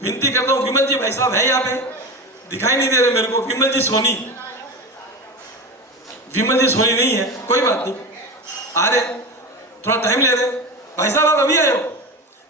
विनती करता हूँ, विमल जी भाई साहब है यहाँ पे, दिखाई नहीं दे रहे मेरे को। विमल जी सोनी, विमल जी सोनी नहीं है, कोई बात नहीं, आ रहे, थोड़ा टाइम ले रहे। भाई साहब आप अभी आए हो?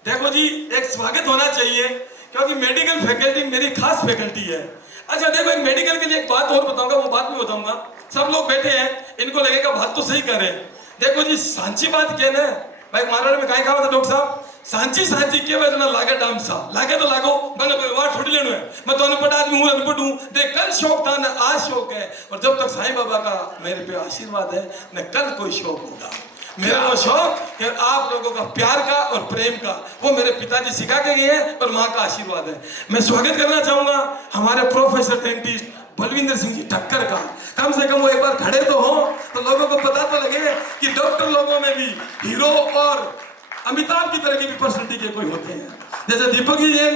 देखो जी, एक स्वागत होना चाहिए, क्योंकि मेडिकल फैकल्टी मेरी खास फैकल्टी है। अच्छा देखो, एक मेडिकल के लिए एक बात और बताऊंगा, वो बात भी बताऊंगा। सब लोग बैठे हैं, इनको लगेगा बात तो सही कर रहे हैं। देखो जी, सांची बात क्या ना भाई, महाराज में कहीं कहा था डॉक्टर साहब, सांची सांची के वजह ना लागे डाम सा लागे तो लागो, मैंने वाट थोड़ी लेना है, मैं तो अनपढ़ आदमी हूँ, अनपढ़ हूँ। देख, कल शौक था ना आज शौक है, और जब तक साईं बाबा का मेरे पे आशीर्वाद है न कल कोई शौक होगा। मेरा वो शौक है आप लोगों का प्यार का और प्रेम का, वो मेरे पिताजी सिखा के गए हैं और माँ का आशीर्वाद है। मैं स्वागत करना चाहूंगा हमारे प्रोफेसर डेंटिस्ट बलविंदर सिंह जी ठक्कर का। कम से कम वो एक बार खड़े तो हो, तो लोगों को पता तो लगे कि डॉक्टर लोगों में भी हीरो और अमिताभ की तरह की भी पर्सनैलिटी के कोई होते हैं, जैसे दीपक जी जैन।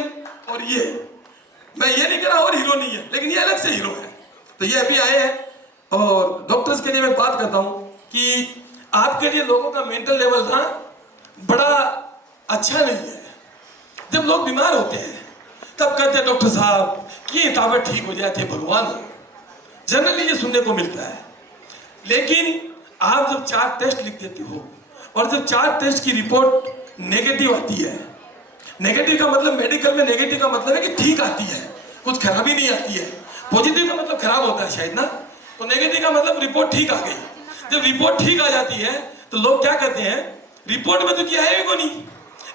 और ये मैं ये नहीं कह रहा और हीरो नहीं है, लेकिन ये अलग से हीरो है। तो ये अभी आए हैं। और डॉक्टर्स के लिए मैं बात करता हूँ कि आपके लिए लोगों का मेंटल लेवल ना बड़ा अच्छा नहीं है। जब लोग बीमार होते हैं तब कहते हैं डॉक्टर साहब कि तबीयत ठीक हो जाती है, भगवान हो, जनरली ये सुनने को मिलता है। लेकिन आप जब 4 टेस्ट लिख देते हो और जब 4 टेस्ट की रिपोर्ट नेगेटिव आती है, नेगेटिव का मतलब मेडिकल में नेगेटिव का मतलब है कि ठीक आती है, कुछ खराबी नहीं आती है। पॉजिटिव का मतलब खराब होता है शायद ना, तो नेगेटिव का मतलब रिपोर्ट ठीक आ गई। जब रिपोर्ट ठीक आ जाती है तो लोग क्या कहते हैं, रिपोर्ट में तो क्या है को नहीं,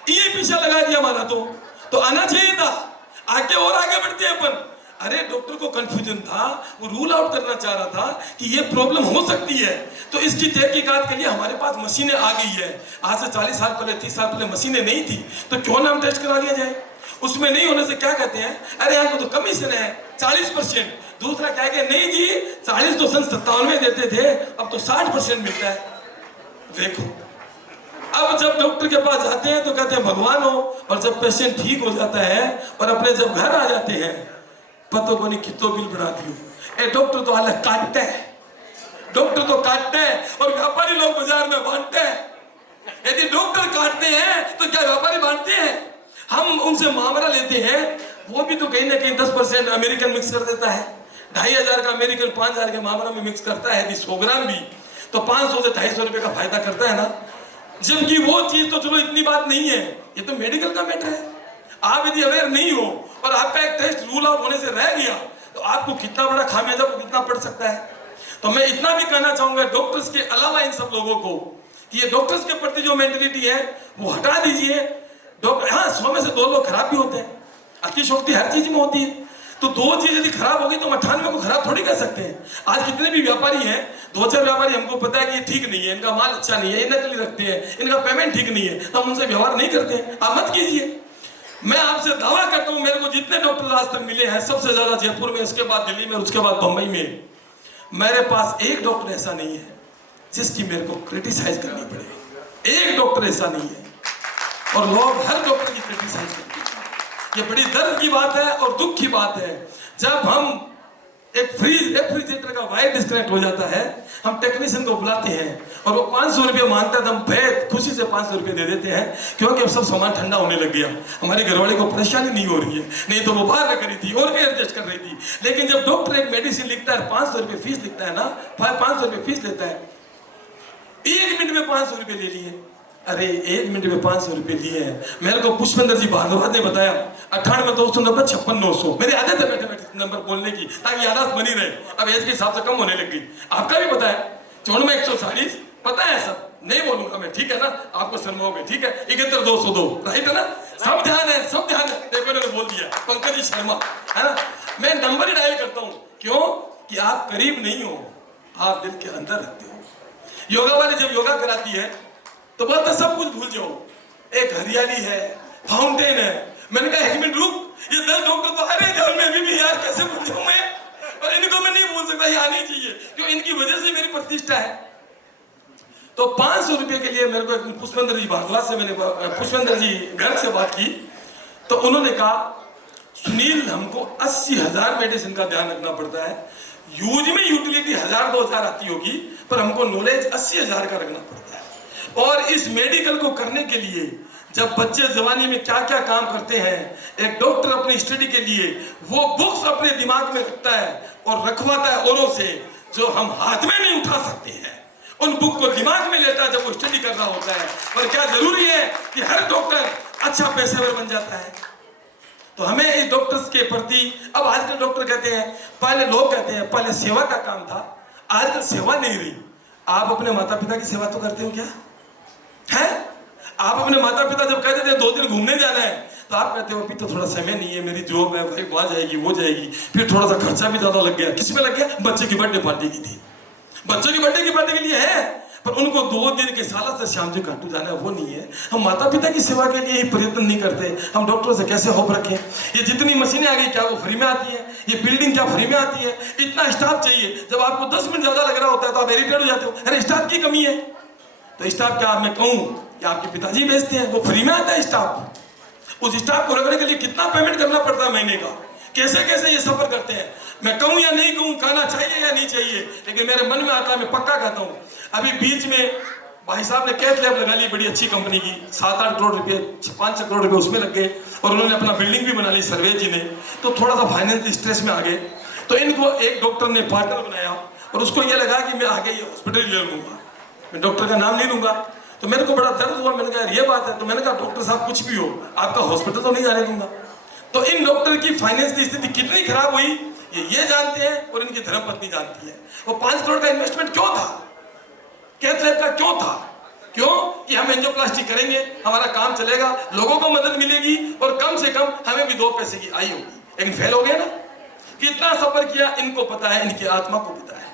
ये पीछे लगा दिया हमारा, तो आना चाहिए था, आगे और आगे बढ़ते हैं अपन। अरे डॉक्टर को कंफ्यूजन था, वो रूल आउट करना चाह रहा था कि ये प्रॉब्लम हो सकती है, तो इसकी तहकीकात के लिए हमारे पास मशीनें आ गई है। आज से 40 साल पहले 30 साल पहले मशीनें नहीं थी, तो क्यों ना हम टेस्ट करा लिया जाए। उसमें नहीं होने से क्या कहते हैं, अरे यहाँ को तो कमीशन है 40%। दूसरा क्या है, नहीं जी 40 तो सन 97 देते थे, अब तो 60% मिलता है। देखो, अब जब डॉक्टर के पास जाते हैं तो कहते हैं भगवान हो, और जब पेशेंट ठीक हो जाता है और अपने जब घर आ जाते हैं, पतो को नहीं कितो बिल बना दियो। ए डॉक्टर तो हालत काटते हैं, डॉक्टर तो काटते हैं और व्यापारी लोग बाजार में बांटते हैं। यदि डॉक्टर काटते हैं तो क्या व्यापारी बांटते हैं? हम उनसे मामला लेते हैं, वो भी तो कहीं ना कहीं 10% अमेरिकन मिक्स कर देता है। 2500 का अमेरिकन 5000 के मामला में मिक्स करता है, 100 ग्राम भी, तो 500 से 250 रुपए का फायदा करता है ना। जबकि वो चीज तो चलो इतनी बात नहीं है, ये तो मेडिकल का मैटर है। आप यदि अवेयर नहीं हो और आपका एक टेस्ट रूल आउट होने से रह गया, तो आपको कितना बड़ा खामियाजा कितना पड़ सकता है। तो मैं इतना भी कहना चाहूंगा डॉक्टर्स के अलावा इन सब लोगों को कि ये डॉक्टर्स के प्रति जो मेंटलिटी है वो हटा दीजिए। डॉक्टर, हाँ 100 में से 2 लोग खराब भी होते हैं, अतिशयोक्ति हर चीज में होती है, तो 2 चीज यदि खराब होगी तो 98 को खराब थोड़ी कर सकते हैं। आज कितने भी व्यापारी हैं, 2-4 व्यापारी हमको पता है कि ये ठीक नहीं है, इनका माल अच्छा नहीं है, ये नकली रखते हैं, इनका पेमेंट ठीक नहीं है, तो हम उनसे व्यवहार नहीं करते हैं। आप मत कीजिए। मैं आपसे दावा करता हूं, मेरे को जितने डॉक्टर आज तक मिले हैं, सबसे ज्यादा जयपुर में, उसके बाद दिल्ली में, उसके बाद बंबई में, मेरे पास एक डॉक्टर ऐसा नहीं है जिसकी मेरे को क्रिटिसाइज करनी पड़े। एक डॉक्टर ऐसा नहीं है, और लोग हर डॉक्टर की क्रिटिसाइज करते हैं। ये बड़ी दर्द की बात है और दुख की बात है। जब हम एक रेफ्रिजरेटर का वायर डिस्कनेक्ट हो जाता है, हम टेक्नीशियन को बुलाते हैं और वो 500 रुपये मांगता है, तो हम बेहद खुशी से 500 रुपये दे देते हैं, क्योंकि अब सब सामान ठंडा होने लग गया, हमारे घरवाले को परेशानी नहीं हो रही है, नहीं तो वो बाहर में करी थी और भी एडजस्ट कर रही थी। लेकिन जब डॉक्टर एक मेडिसिन लिखता है, 500 रुपये फीस लिखता है ना, 500 रुपये फीस लेता है, 1 मिनट में 500 रुपये ले लिए। अरे 1 मिनट में 500 रुपये लिए हैं। मेरे को पुष्पेंद्र जी भारद्वाज ने बताया 98-290 56-900। मेरी आदत है मैथमेटिक्स नंबर बोलने की, ताकि यादाश्त बनी रहे। अब एज के हिसाब से कम होने लग गई। आपका भी पता है 94 140 पता है, सब नहीं बोलूंगा मैं, ठीक है ना, आपको शर्माओगे, ठीक है। 71-202 राइट है ना, सब ध्यान है, सब ध्यान है। देखो इन्होंने बोल दिया, पंकज जी शर्मा, है ना। मैं नंबर ही डायल करता हूँ, क्यों कि आप करीब नहीं हो, आप दिल के अंदर रखते हो। योगा वाले जब योगा कराती है तो बोलते सब कुछ भूल जाओ, एक हरियाली है, फाउंटेन है। मैंने कहा 1 मिनट रुक, ये 10 डॉक्टर तो अरे ध्यान में अभी भी यार कैसे भूल जाऊं मैं, और इनको मैं नहीं भूल सकता, ये आनी चाहिए, क्यों इनकी वजह से मेरी प्रतिष्ठा है। तो 500 रुपये के लिए मेरे को पुष्पेंद्र जी भारद्वाज से, मैंने पुष्पेंद्र जी घर से बात की, तो उन्होंने कहा सुनील हमको 80,000 मेडिसिन का ध्यान रखना पड़ता है, यूज में यूटिलिटी 1000-2000 आती होगी, पर हमको नॉलेज 80,000 का रखना पड़ता है। और इस मेडिकल को करने के लिए जब बच्चे जवानी में क्या क्या काम करते हैं, एक डॉक्टर अपनी स्टडी के लिए वो बुक्स अपने दिमाग में रखता है और रखवाता है औरों से, जो हम हाथ में नहीं उठा सकते हैं, उन बुक को दिमाग में लेता है जब वो स्टडी कर रहा होता है। और क्या जरूरी है कि हर डॉक्टर अच्छा पेशेवर बन जाता है? तो हमें इस डॉक्टर्स के प्रति, अब आजकल डॉक्टर कहते हैं, पहले लोग कहते हैं पहले सेवा का काम था, आजकल सेवा नहीं रही। आप अपने माता पिता की सेवा तो करते हो क्या? है? आप अपने माता पिता जब कहते थे 2 दिन घूमने जाना है, तो आप कहते हो अभी तो थोड़ा समय नहीं है, मेरी जॉब है भाई, वहां जाएगी वो जाएगी, फिर थोड़ा सा खर्चा भी ज्यादा लग गया। किस में लग गया? बच्चे की बर्थडे पार्टी की थी, बच्चों की बर्थडे की पार्टी के लिए है, पर उनको 2 दिन के साला से श्याम जी काटू जाना है, वो नहीं है। हम माता पिता की सेवा के लिए ही प्रयत्न नहीं करते, हम डॉक्टरों से कैसे होप रखें? ये जितनी मशीनें आ गई क्या वो फ्री में आती है? ये बिल्डिंग क्या फ्री में आती है? इतना स्टाफ चाहिए, जब आपको 10 मिनट ज्यादा लग रहा होता है तो आप इरिटेट हो जाते हो, अरे स्टाफ की कमी है। तो स्टाफ क्या मैं कहूँ कि आपके पिताजी भेजते हैं, वो फ्री में आता है स्टाफ। उस स्टाफ को रखने के लिए कितना पेमेंट करना पड़ता है महीने का? कैसे कैसे ये सफर करते हैं? मैं कहूँ या नहीं कहूँ, कहना चाहिए या नहीं चाहिए, लेकिन मेरे मन में आता है, मैं पक्का कहता हूँ। अभी बीच में भाई साहब ने कैथ लैब लगा ली, बड़ी अच्छी कंपनी की, 7-8 करोड़ रुपए, 5 करोड़ रुपए उसमें लग गए, और उन्होंने अपना बिल्डिंग भी बना ली सर्वे जी ने। तो थोड़ा सा फाइनेंस स्ट्रेस में आ गए, तो इनको एक डॉक्टर ने पार्टनर बनाया, और उसको ये लगा कि मैं आगे ये हॉस्पिटल ले लूंगा, मैं डॉक्टर का नाम नहीं लूंगा। तो मेरे को बड़ा दर्द हुआ, मैंने कहा ये बात है, तो मैंने कहा डॉक्टर साहब कुछ भी हो, आपका हॉस्पिटल तो नहीं जाने दूंगा। तो इन डॉक्टर की फाइनेंस की स्थिति कितनी खराब हुई ये जानते हैं, और इनकी धर्मपत्नी जानती है। वो 5 करोड़ का इन्वेस्टमेंट क्यों था? कैथ लैब का क्यों था? क्यों कि हम एंजियोप्लास्टी करेंगे, हमारा काम चलेगा, लोगों को मदद मिलेगी, और कम से कम हमें भी 2 पैसे की आई होगी। लेकिन फेल हो गए ना। कितना सफर किया इनको पता है, इनकी आत्मा को पता है।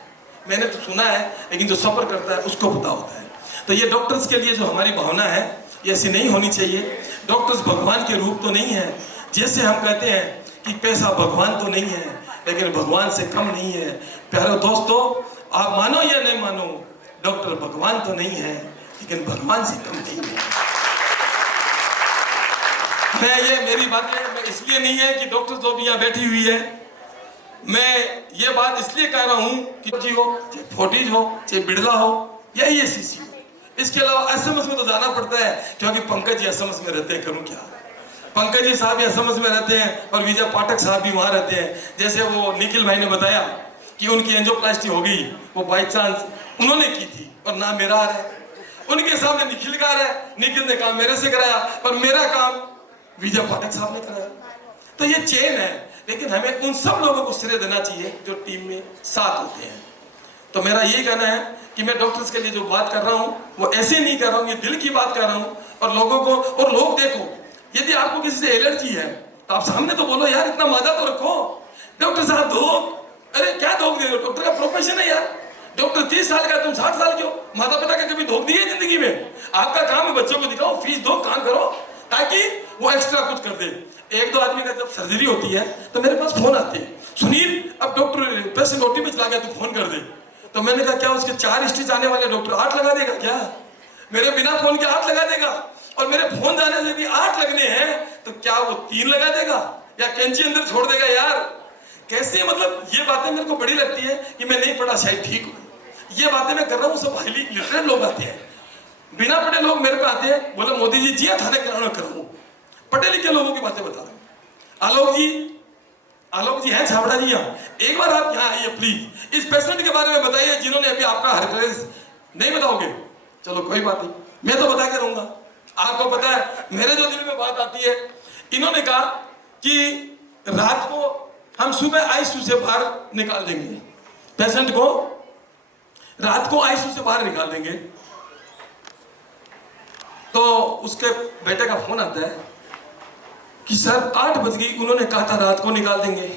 मैंने तो सुना है, लेकिन जो सफर करता है उसको पता होता है। तो ये डॉक्टर्स के लिए जो हमारी भावना है, ये ऐसी नहीं होनी चाहिए। डॉक्टर्स भगवान के रूप तो नहीं है, जैसे हम कहते हैं कि पैसा भगवान तो नहीं है, लेकिन भगवान से कम नहीं है। प्यारे दोस्तों, आप मानो या नहीं मानो, डॉक्टर भगवान तो नहीं है, लेकिन भगवान से कम नहीं है। मैं ये मेरी बातें मैं इसलिए नहीं है कि डॉक्टर जो भी यहाँ बैठी हुई है, मैं ये बात इसलिए कह रहा हूँ कि जी हो, चाहे फोर्टीज हो, चाहे बिड़ला हो, या ESCC हो, इसके अलावा SMS में तो जाना पड़ता है, क्योंकि पंकज जी SMS में रहते हैं। करूँ क्या? पंकज जी साहब SMS में रहते हैं, और विजय पाठक साहब भी वहाँ रहते हैं। जैसे वो निखिल भाई ने बताया कि उनकी एंजियोप्लास्टी हो गई, वो बाई चांस उन्होंने की थी, और नाम मेरा आ रहा है, उनके सामने निखिल का आ रहा है, निखिल ने काम मेरे से कराया, और मेरा काम विजय पाठक साहब ने कराया। तो ये चेन है, लेकिन हमें उन सब लोगों को श्रेय देना चाहिए जो टीम में साथ होते हैं। तो मेरा यही कहना है कि मैं डॉक्टर्स के लिए जो बात कर रहा हूँ, वो ऐसे नहीं कर रहा हूँ, ये दिल की बात कर रहा हूँ। और लोगों को, और लोग देखो, यदि आपको किसी से एलर्जी है तो आप सामने तो बोलो यार, इतना मादा तो रखो। डॉक्टर साहब धोख, अरे क्या धोख दे रहे हो? डॉक्टर का प्रोफेशन है यार। डॉक्टर 30 साल का, तुम 60 साल के हो। माता पिता का कभी धोख दिए जिंदगी में? आपका काम है बच्चों को दिखाओ, फीस दो, काम करो, ताकि वो एक्स्ट्रा कुछ कर दे। 1-2 आदमी का जब सर्जरी होती है तो मेरे पास फोन आते हैं, सुनील अब डॉक्टर पेशेंट OT में चला गया, तू फोन कर दे। तो मैंने कहा क्या उसके 4 स्टिच आने वाले, डॉक्टर 8 लगा देगा क्या? मेरे बिना फोन के 8 लगा देगा? और मेरे फोन जाने से भी 8 लगने हैं, तो क्या वो 3 लगा देगा, या कैंची अंदर छोड़ देगा? यार कैसे, मतलब ये बातें मेरे को बड़ी लगती है कि मैं नहीं पढ़ा, शायद ठीक हूँ। ये बातें मैं कर रहा हूँ, सब हाईली लिटरेट लोग आते हैं, बिना पढ़े लोग मेरे पे आते हैं, बोले मोदी जी जिया थाने कराना कर रहा हूँ। पढ़े लिखे लोगों की बातें बता रहा हूँ। आलोक जी हैं छाबड़ा जी यहाँ, एक बार आप यहाँ आइए प्लीज, इस पेशेंट के बारे में बताइए जिन्होंने अभी आपका हरकत नहीं बताओगे, चलो कोई बात नहीं, मैं तो बता के रहूंगा। आपको पता है मेरे जो दिल में बात आती है, इन्होंने कहा कि रात को हम सुबह ICU से बाहर निकाल देंगे, पेशेंट को रात को ICU से बाहर निकाल देंगे। तो उसके बेटे का फोन आता है कि सर 8 बज गई, उन्होंने कहा था रात को निकाल देंगे।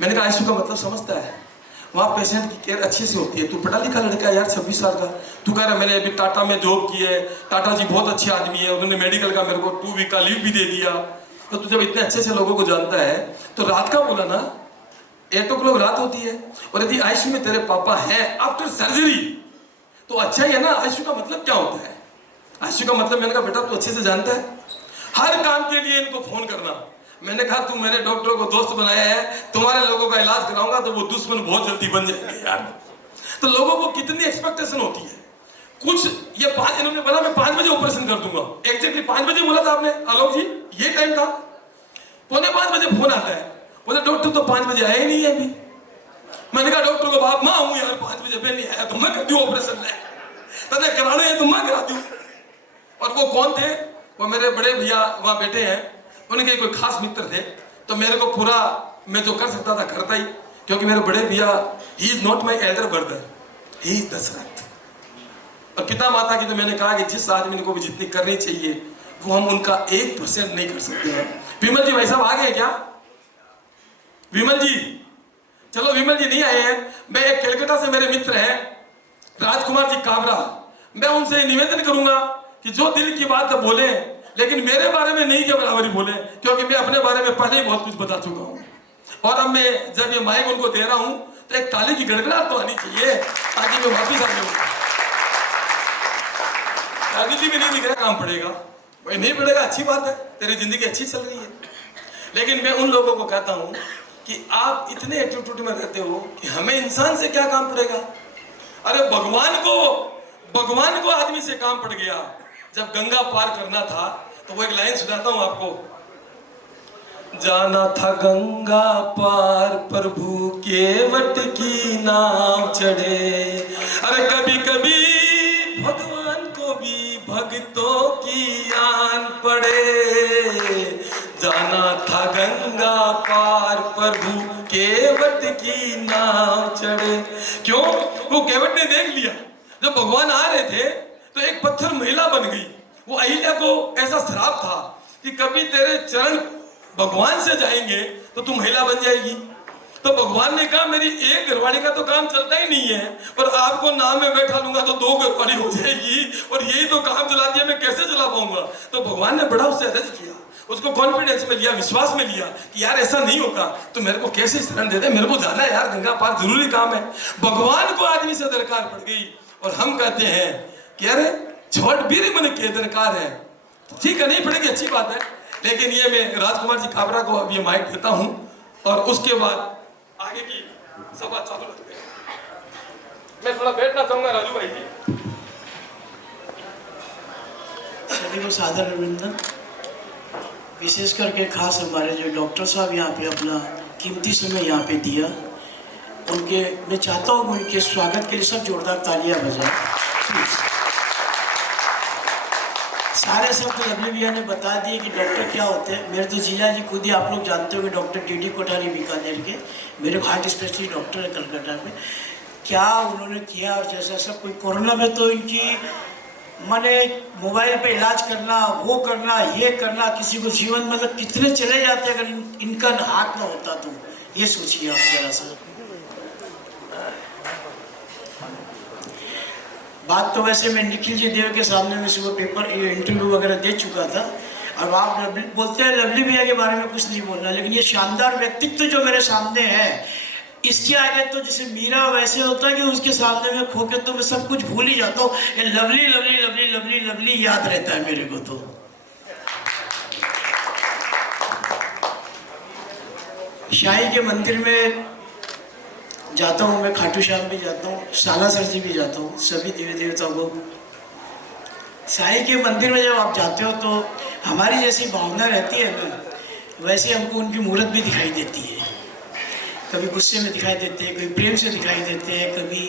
मैंने कहा ICU का मतलब समझता है, वहाँ पेशेंट की केयर अच्छे से होती है। तू पढ़ा लिखा लड़का है यार, 26 साल का, तू कह रहा मैंने अभी टाटा में जॉब की है, टाटा जी बहुत अच्छे आदमी है, उन्होंने मेडिकल का मेरे को 2 वीक का लीव भी दे दिया। तो तू जब इतने अच्छे से लोगों को जानता है तो रात का बोला ना, 8 o'clock रात होती है, और यदि ICU में तेरे पापा हैं आफ्टर सर्जरी तो अच्छा ही है ना। ICU का मतलब क्या होता है? ICU का मतलब, मैंने कहा बेटा तू अच्छे से जानता है, हर काम के लिए इनको फोन करना। मैंने कहा तू मेरे डॉक्टरों को दोस्त बनाया है, तुम्हारे लोगों का इलाज कराऊंगा तो वो दुश्मन बहुत जल्दी बन जाएंगे यार। तो लोगों को कितनी एक्सपेक्टेशन होती है, कुछ ये 5 इन्होंने बोला मैं 5 बजे ऑपरेशन कर दूंगा, एग्जैक्टली 5 बजे बोला था आपने आलोक जी, ये टाइम था। 4:45 बजे फोन आता है, बोले डॉक्टर तो 5 बजे आया ही नहीं है अभी। मैंने कहा डॉक्टर को बाप माँ हूँ यार, 5 बजे पे नहीं आया तो मैं कर दूँ ऑपरेशन ले, तने कराने है तो मैं करा दूँ। और वो कौन थे? वो मेरे बड़े भैया वहाँ बैठे हैं, उनके कोई खास मित्र थे। तो मेरे को पूरा मैं जो कर सकता था करता ही, क्योंकि मेरे बड़े भैया he is not my elder brother, he is Dasharatha. और पिता माता की तो मैंने कहा कि जिस आदमी को भी जितनी करनी चाहिए वो हम उनका 1% नहीं कर सकते हैं। विमल जी भाई साहब आ गए क्या? विमल जी, चलो विमल जी नहीं आए हैं। मैं एक कलकत्ता से मेरे मित्र हैं राजकुमार जी काबरा, मैं उनसे निवेदन करूंगा कि जो दिल की बात बोले, लेकिन मेरे बारे में नहीं के बराबरी बोले, क्योंकि मैं अपने बारे में पहले ही बहुत कुछ बता चुका हूं। और अब मैं जब ये माइक उनको दे रहा हूं तो एक ताली की गड़गड़ाहट तो आनी चाहिए ताकि मैं वापिस आ जाऊं। राजनीति में नहीं दिख रहा काम पड़ेगा, भाई नहीं पड़ेगा, अच्छी बात है, तेरी जिंदगी अच्छी चल रही है। लेकिन मैं उन लोगों को कहता हूं कि आप इतने एटीट्यूड में रहते हो कि हमें इंसान से क्या काम पड़ेगा। अरे भगवान को आदमी से काम पड़ गया। जब गंगा पार करना था तो वो एक लाइन सुनाता हूं आपको। जाना था गंगा पार प्रभु केवट की नाव चढ़े, अरे कभी कभी भगवान को भी भक्तों की आन पड़े। जाना था गंगा पार प्रभु केवट की नाव चढ़े। क्यों? वो केवट ने देख लिया जब भगवान आ रहे थे तो एक पत्थर महिला बन गई। वो अहिल्या को ऐसा श्राप था कि कभी तेरे चरण भगवान से जाएंगे तो तू महिला बन जाएगी। तो भगवान ने कहा मेरी एक घरवाली का तो काम चलता ही नहीं है, पर आपको नाम में बैठा लूंगा तो 2 घरवाली हो जाएगी, और यही तो काम चलाती है, मैं कैसे चला पाऊंगा। तो भगवान ने बड़ा उससे अरज किया, उसको कॉन्फिडेंस में लिया, विश्वास में लिया कि यार ऐसा नहीं होगा तो मेरे को कैसे शरण दे दे, मेरे को जाना है यार, गंगा पार जरूरी काम है। भगवान को आदमी से दरकार पड़ गई और हम कहते हैं कि अरे छोट बीर मन के दरकार है। ठीक है, नहीं पड़ेगी, अच्छी बात है, लेकिन ये मैं राजकुमार जी काबरा को अब ये माइक देता हूं और उसके बाद आगे की सभा चालू रखते हैं। मैं थोड़ा बैठना चाहूंगा राजू भाई जी। सभी को सादर अभिनंदन, विशेष करके खास हमारे जो डॉक्टर साहब यहाँ पे अपना कीमती समय यहाँ पे दिया, उनके मैं चाहता हूँ उनके स्वागत के लिए सब जोरदार तालियां बजाएं। सारे शब्द लवली भैया ने बता दिए कि डॉक्टर क्या होते हैं। मेरे तो जीजा जी खुद ही आप लोग जानते हो कि डॉक्टर डी कोठारी बीकानेर के, मेरे हार्ट स्पेशलिस्ट डॉक्टर है कलकत्ता में। क्या उन्होंने किया, और जैसा सब कोई कोरोना में तो इनकी मैंने मोबाइल पे इलाज करना, वो करना, ये करना, किसी को जीवन मतलब कितने चले जाते अगर इनका हाथ ना होता तो। ये सोचिए आप जरा सा। बात तो वैसे मैं निखिल जी देव के सामने में सुबह पेपर इंटरव्यू वगैरह दे चुका था। अब आप बोलते हैं लवली भैया के बारे में कुछ नहीं बोलना, लेकिन ये शानदार व्यक्तित्व जो मेरे सामने है, इसके आगे तो जैसे मीरा वैसे होता है कि उसके सामने में खो के तो मैं सब कुछ भूल ही जाता हूँ। ये lovely lovely lovely lovely lovely याद रहता है मेरे को। तो शाही के मंदिर में जाता हूँ मैं, खाटू श्याम भी जाता हूँ, सालासर जी भी जाता हूँ, सभी देवी देवताओं को। साईं के मंदिर में जब आप जाते हो तो हमारी जैसी भावना रहती है ना, वैसे हमको उनकी मूर्त भी दिखाई देती है। कभी गुस्से में दिखाई देते हैं, कभी प्रेम से दिखाई देते हैं, कभी।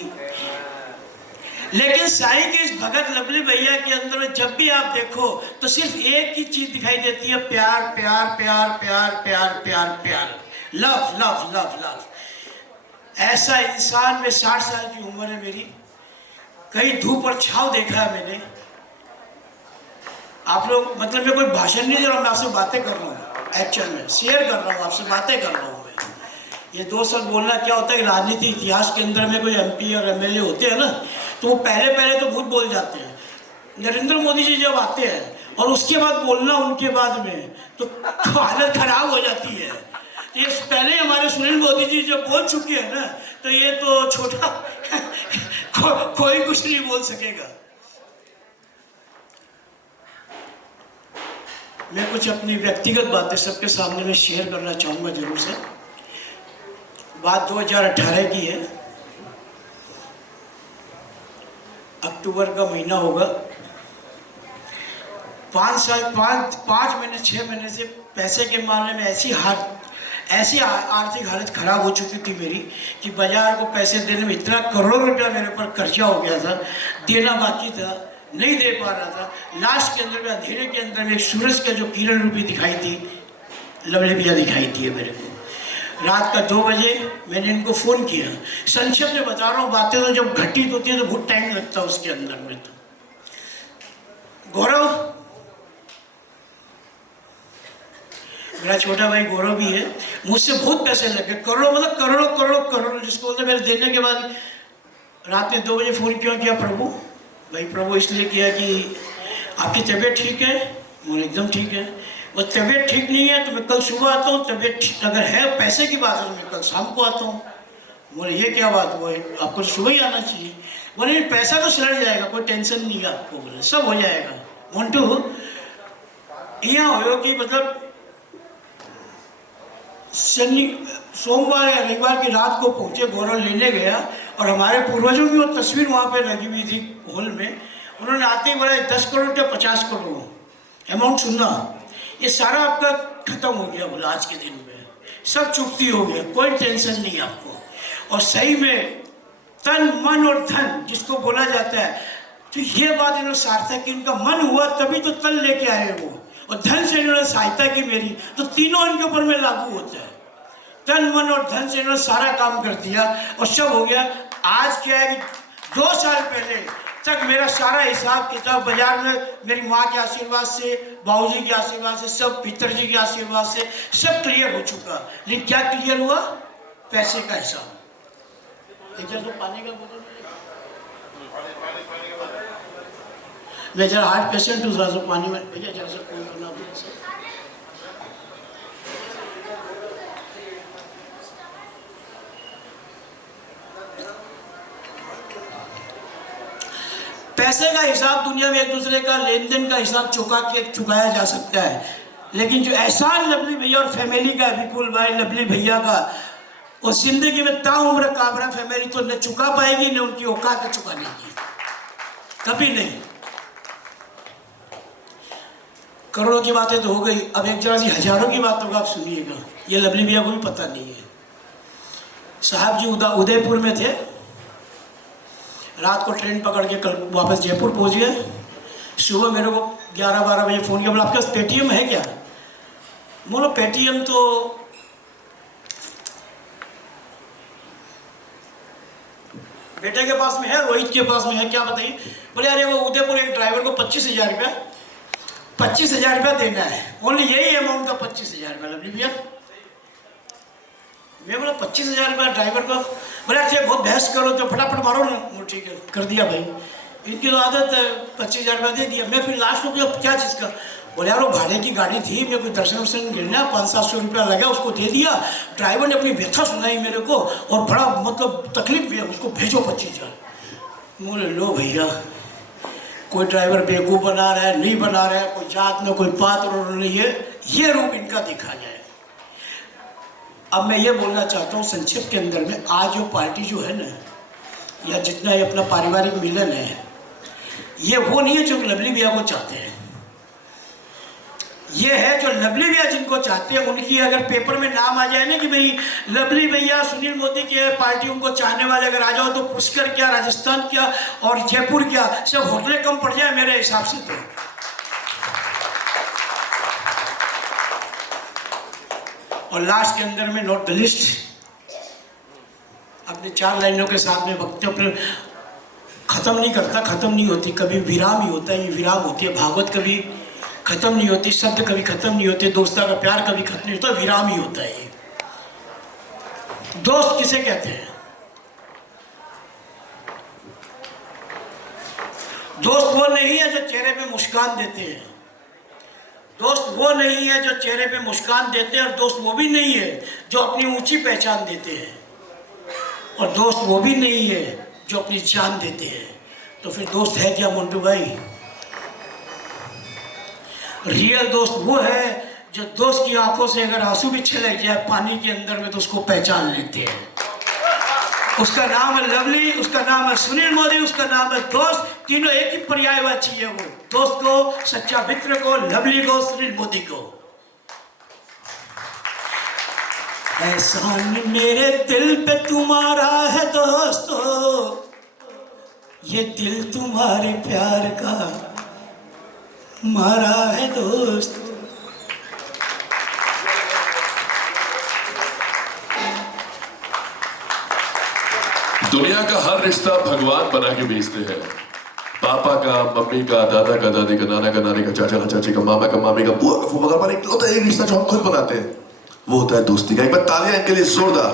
लेकिन साईं के इस भगत लवली भैया के अंदर में जब भी आप देखो तो सिर्फ एक ही चीज दिखाई देती है, प्यार प्यार प्यार प्यार प्यार प्यार प्यार, लव लव लव लव। ऐसा इंसान में 60 साल की उम्र है मेरी, कई धूप और छाव देखा है मैंने। आप लोग मतलब मैं कोई भाषण नहीं दे रहा हूँ, मैं आपसे बातें कर रहा हूँ, एक्चुअल में शेयर कर रहा हूँ, आपसे बातें कर रहा हूँ मैं। ये 2 शब्द बोलना क्या होता है कि राजनीति इतिहास के अंदर में कोई MP और MLA होते हैं ना, तो वो पहले तो बहुत बोल जाते हैं। नरेंद्र मोदी जी जब आते हैं और उसके बाद बोलना उनके बाद में तो हालत खराब हो जाती है। ये पहले हमारे सुनील मोदी जी जब बोल चुके हैं ना, तो ये तो छोटा कोई कुछ नहीं बोल सकेगा। मैं कुछ अपनी व्यक्तिगत बातें सबके सामने में शेयर करना चाहूँगा जरूर से। बात 2018 की है। अक्टूबर का महीना होगा, 5 महीने 6 महीने से पैसे के मामले में ऐसी आर्थिक हालत खराब हो चुकी थी मेरी कि बाजार को पैसे देने में इतना करोड़ों रुपया मेरे ऊपर खर्चा हो गया था, देना बाकी था, नहीं दे पा रहा था। लास्ट के अंदर में, अंधेरे के अंदर में एक सूरज का जो किरण रूपी दिखाई थी, लवली भैया दिखाई थी मेरे को। रात का 2 बजे मैंने इनको फ़ोन किया। संक्षेप में बता रहा हूँ, बातें तो जब घटित होती है तो बहुत टाइम लगता है उसके अंदर में। तो गौरव, मेरा छोटा भाई गौरव भी है, मुझसे बहुत पैसे लगे, करोड़ों, मतलब करोड़ों करोड़ों करोड़ों, जिसको बोलते मेरे देने के बाद रात में 2 बजे फ़ोन क्यों किया प्रभु? भाई प्रभु इसलिए किया कि आपकी तबीयत ठीक है? बोले एकदम ठीक है। वो तबीयत ठीक नहीं है तो मैं कल सुबह आता हूँ, तबीयत ठीक अगर है, पैसे की बात है तो मैं कल शाम को आता हूँ। बोले ये क्या बात हुआ, आपको तो सुबह ही आना चाहिए। बोले पैसा तो सड़ जाएगा, कोई टेंशन नहीं है आपको, बोले सब हो जाएगा। मोन्टू यहाँ हो कि मतलब सोमवार या रविवार की रात को पहुँचे, गौरव लेने गया और हमारे पूर्वजों की वो तस्वीर वहाँ पे लगी हुई थी हॉल में। उन्होंने आते ही बोला 10 करोड़ या 50 करोड़ अमाउंट सुनना, ये सारा आपका खत्म हो गया। बोला आज के दिन में सब चुकती हो गया, कोई टेंशन नहीं आपको। और सही में तन मन और धन जिसको बोला जाता है, तो ये बात इन्होंने सार्थक की, इनका मन हुआ तभी तो तन लेके आए वो, और धन से इन्होंने सहायता की मेरी, तो तीनों इनके ऊपर में लागू होता है। तन मन और धन से इन्होंने सारा काम कर दिया और सब हो गया। आज क्या है कि 2 साल पहले तक मेरा सारा हिसाब किताब बाजार में मेरी माँ के आशीर्वाद से, बाबूजी के आशीर्वाद से, सब पितरजी के आशीर्वाद से सब क्लियर हो चुका। लेकिन क्या क्लियर हुआ? पैसे का हिसाब। तो पानी का बोतल मैं जरा हार्ट पेशेंट हूँ, थोड़ा सा पानी में भैया जरा सा फोन करना। पैसे का हिसाब दुनिया में एक दूसरे का लेन देन का हिसाब चुकाया जा सकता है, लेकिन जो एहसान लवली भैया और फैमिली का, विपुल भाई लवली भैया का, वो जिंदगी में ताउम्र काबरा फैमिली तो न चुका पाएगी, न उनकी औकात है चुकाने की, कभी नहीं। करोड़ों की बातें तो हो गई, अब एक जरा सी हजारों की बातों का आप सुनिएगा। ये लवली भैया को भी पता नहीं है। साहब जी उदयपुर में थे, रात को ट्रेन पकड़ के कल वापस जयपुर पहुंच गए। सुबह मेरे को 11-12 बजे फ़ोन किया, बोला आपके पास पेटीएम है क्या? बोलो पेटीएम तो बेटे के पास में है, रोहित के पास में है, क्या बताइए? बोले अरे वो उदयपुर एक ड्राइवर को 25,000 रुपया देना है, ओनली यही अमाउंट था 25,000 रुपया। लवली भैया मैं बोला 25,000 रुपया ड्राइवर को? बोले ठीक बहुत बहस करो तो फटाफट मारो ना। ठीक है कर दिया भाई, इनकी तो आदत है, 25,000 रुपया दे दिया। मैं फिर लास्ट में क्या चीज़ का, बोले यार वो भाड़े की गाड़ी थी, मेरे को दर्शन वर्शन गिरना, 500-700 रुपया लगा, उसको दे दिया। ड्राइवर ने अपनी व्यथा सुनाई मेरे को और बड़ा मतलब तकलीफ भी है, उसको भेजो 25,000। बोले लो भैया, कोई ड्राइवर बेवकूफ़ बना रहा है, नहीं बना रहा है, कोई जात में कोई पात्र नहीं है, ये रूप इनका देखा जाए। अब मैं ये बोलना चाहता हूँ संक्षेप के अंदर में, आज जो पार्टी जो है ना, या जितना ये अपना पारिवारिक मिलन है, ये वो नहीं है जो लवली भैया को चाहते हैं। ये है जो लवली भैया जिनको चाहते हैं, उनकी अगर पेपर में नाम आ जाए ना कि भाई लवली भैया सुनील मोदी के पार्टी उनको चाहने वाले अगर आ जाओ, तो पुष्कर क्या, राजस्थान क्या और जयपुर क्या, सब होटलें कम पड़ जाए मेरे हिसाब से। तो और लास्ट के अंदर में नोट द लिस्ट, अपने 4 लाइनों के साथ में वक्त अपने खत्म नहीं करता, खत्म नहीं होती, कभी विराम ही होता है, ये विराम होती है। भागवत कभी खत्म नहीं होती, शब्द कभी खत्म नहीं होते, दोस्ता का प्यार कभी खत्म नहीं होता, विराम ही होता है। दोस्त किसे कहते हैं? दोस्त वो नहीं है जो चेहरे पे मुस्कान देते हैं, दोस्त वो नहीं है जो चेहरे पे मुस्कान देते हैं, और दोस्त वो भी नहीं है जो अपनी ऊंची पहचान देते हैं, और दोस्त वो भी नहीं है जो अपनी जान देते हैं। तो फिर दोस्त है क्या मोन्टू भाई? रियल दोस्त वो है जो दोस्त की आंखों से अगर आंसू भी चले जाए पानी के अंदर में तो उसको पहचान लेते हैं। उसका नाम है लवली, उसका नाम है सुनील मोदी, उसका नाम है दोस्त। तीनों एक ही पर्यायवाची है, वो दोस्त को, सच्चा मित्र को, लवली को, सुनील मोदी को। एहसान मेरे दिल पे तुम्हारा है दोस्तों, ये दिल तुम्हारे प्यार का मारा है दोस्तों। दुनिया का हर रिश्ता भगवान बना के बेचते हैं। पापा का, मम्मी का, दादा का, दादी का, नाना का, नानी का, चाचा का, चाची का, मामा का, मामी का, बुआ का, फूफा का, पर एक होता है एक रिश्ता जो हम खुद बनाते हैं, वो होता है दोस्ती का। एक बार तालियां इनके लिए जोरदार।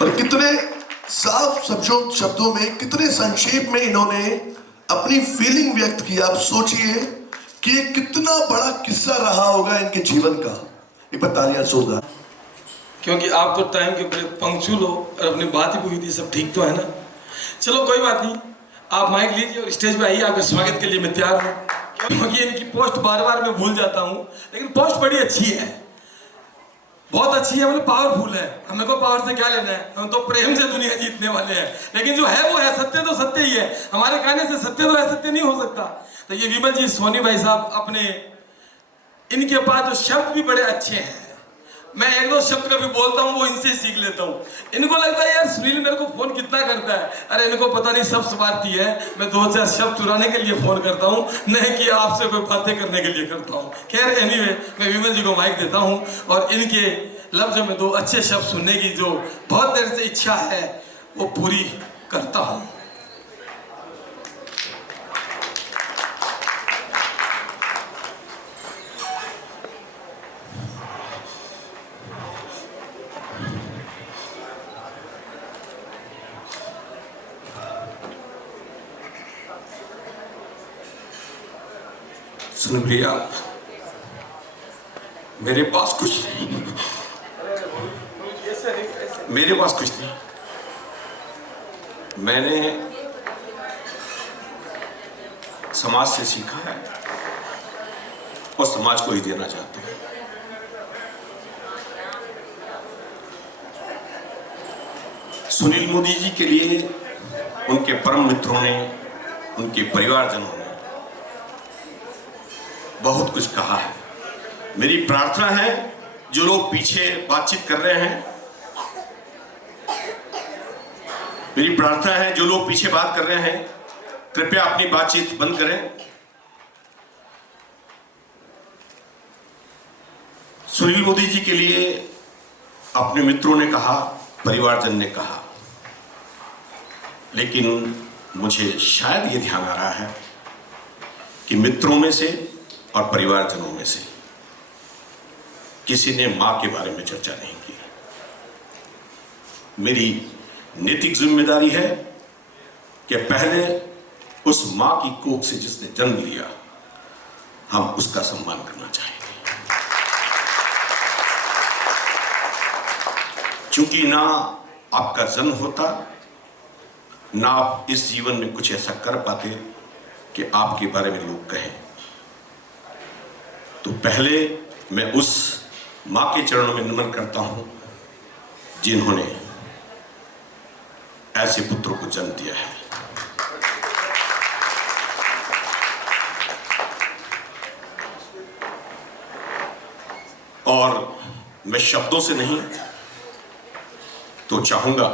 और कितने साफ शब्दों में, कितने संक्षेप में इन्होंने अपनी फीलिंग व्यक्त की। आप सोचिए कि कितना बड़ा किस्सा रहा होगा इनके जीवन का। एक बार तालियां जोरदार। क्योंकि आप तो टाइम के बड़े पंक्चुअल हो और अपनी बात ही पूरी थी, सब ठीक तो है ना? चलो कोई बात नहीं, आप माइक लीजिए और स्टेज पे आइए। आपके स्वागत के लिए मैं तैयार हूँ। क्योंकि इनकी पोस्ट बार बार मैं भूल जाता हूँ, लेकिन पोस्ट बड़ी अच्छी है, बहुत अच्छी है, मतलब पावरफुल है। हमें को पावर से क्या लेना है, हम तो प्रेम से दुनिया जीतने वाले हैं। लेकिन जो है वो है, सत्य तो सत्य ही है। हमारे कहने से सत्य तो असत्य नहीं हो सकता। तो ये विमल जी, सोनी भाई साहब, अपने इनके पास जो शब्द भी बड़े अच्छे हैं। मैं एक दो शब्द कभी बोलता हूँ, वो इनसे सीख लेता हूँ। इनको लगता है यार सुनील मेरे को फोन कितना करता है। अरे इनको पता नहीं सब स्वार्थी है। मैं 2-4 शब्द चुराने के लिए फोन करता हूँ, नहीं कि आपसे कोई बातें करने के लिए करता हूँ। खैर एनीवे, मैं विमल जी को माइक देता हूँ और इनके लफ्ज़ों में 2 अच्छे शब्द सुनने की जो बहुत देर से इच्छा है वो पूरी करता हूँ। सुन भैया, मेरे पास कुछ नहीं, मेरे पास कुछ नहीं। मैंने समाज से सीखा है और समाज को ही देना चाहता हूं। सुनील मोदी जी के लिए उनके परम मित्रों ने, उनके परिवारजनों ने बहुत कुछ कहा है। मेरी प्रार्थना है, जो लोग पीछे बातचीत कर रहे हैं, मेरी प्रार्थना है जो लोग पीछे बात कर रहे हैं, कृपया अपनी बातचीत बंद करें। सुनील मोदी जी के लिए अपने मित्रों ने कहा, परिवारजन ने कहा, लेकिन मुझे शायद ये ध्यान आ रहा है कि मित्रों में से और परिवारजनों में से किसी ने मां के बारे में चर्चा नहीं की। मेरी नैतिक जिम्मेदारी है कि पहले उस मां की कोख से जिसने जन्म लिया, हम उसका सम्मान करना चाहेंगे। क्योंकि ना आपका जन्म होता, ना आप इस जीवन में कुछ ऐसा कर पाते कि आपके बारे में लोग कहें। तो पहले मैं उस मां के चरणों में नमन करता हूं जिन्होंने ऐसे पुत्रों को जन्म दिया है। और मैं शब्दों से नहीं तो चाहूंगा,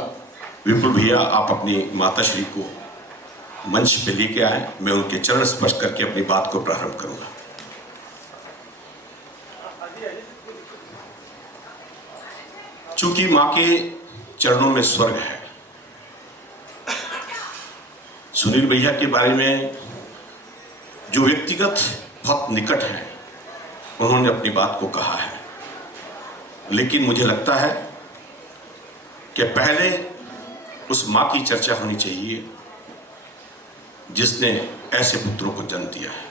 विपुल भैया आप अपनी माताश्री को मंच पे लेके आए, मैं उनके चरण स्पर्श करके अपनी बात को प्रारंभ करूंगा। चूंकि मां के चरणों में स्वर्ग है, सुनील भैया के बारे में जो व्यक्तिगत बहुत निकट हैं, उन्होंने अपनी बात को कहा है। लेकिन मुझे लगता है कि पहले उस मां की चर्चा होनी चाहिए जिसने ऐसे पुत्रों को जन्म दिया है।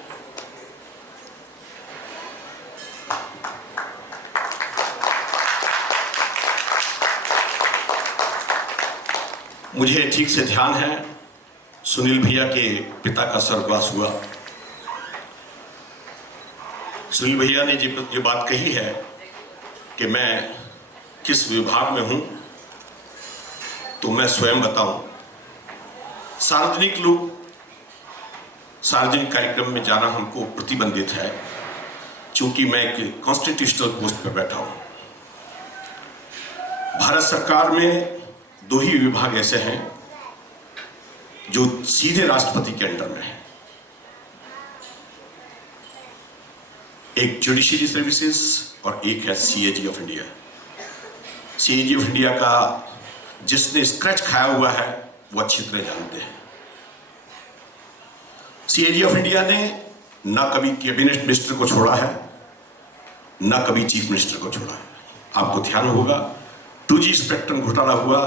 मुझे ठीक से ध्यान है, सुनील भैया के पिता का स्वर्गवास हुआ। सुनील भैया ने जो बात कही है कि मैं किस विभाग में हूं, तो मैं स्वयं बताऊं, सार्वजनिक कार्यक्रम में जाना हमको प्रतिबंधित है, क्योंकि मैं एक कॉन्स्टिट्यूशनल पोस्ट पर बैठा हूं। भारत सरकार में 2 ही विभाग ऐसे हैं जो सीधे राष्ट्रपति के अंडर में है। एक जुडिशरी सर्विसेज और एक है CAG of India. CAG of India का जिसने स्क्रैच खाया हुआ है वो अच्छी तरह जानते हैं। सीएजी ऑफ इंडिया ने ना कभी कैबिनेट मिनिस्टर को छोड़ा है, ना कभी चीफ मिनिस्टर को छोड़ा है। आपको ध्यान होगा 2G स्पेक्ट्रम घोटाला हुआ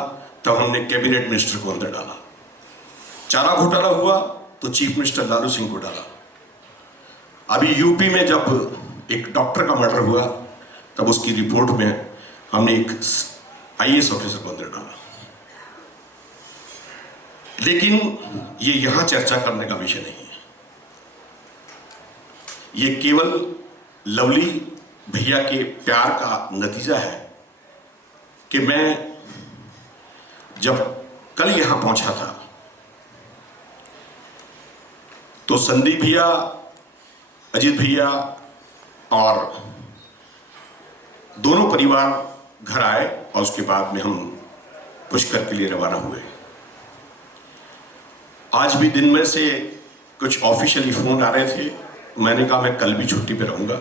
तब हमने कैबिनेट मिनिस्टर को अंदर डाला। चारा घोटाला हुआ तो चीफ मिनिस्टर लालू सिंह को डाला। अभी यूपी में जब एक डॉक्टर का मर्डर हुआ तब उसकी रिपोर्ट में हमने एक IAS ऑफिसर को अंदर डाला। लेकिन ये यहां चर्चा करने का विषय नहीं है। ये केवल लवली भैया के प्यार का नतीजा है कि मैं जब कल यहां पहुंचा था तो संदीप भैया, अजीत भैया और दोनों परिवार घर आए और उसके बाद में हम पुष्कर के लिए रवाना हुए। आज भी दिन में से कुछ ऑफिशियली फोन आ रहे थे। मैंने कहा मैं कल भी छुट्टी पे रहूंगा,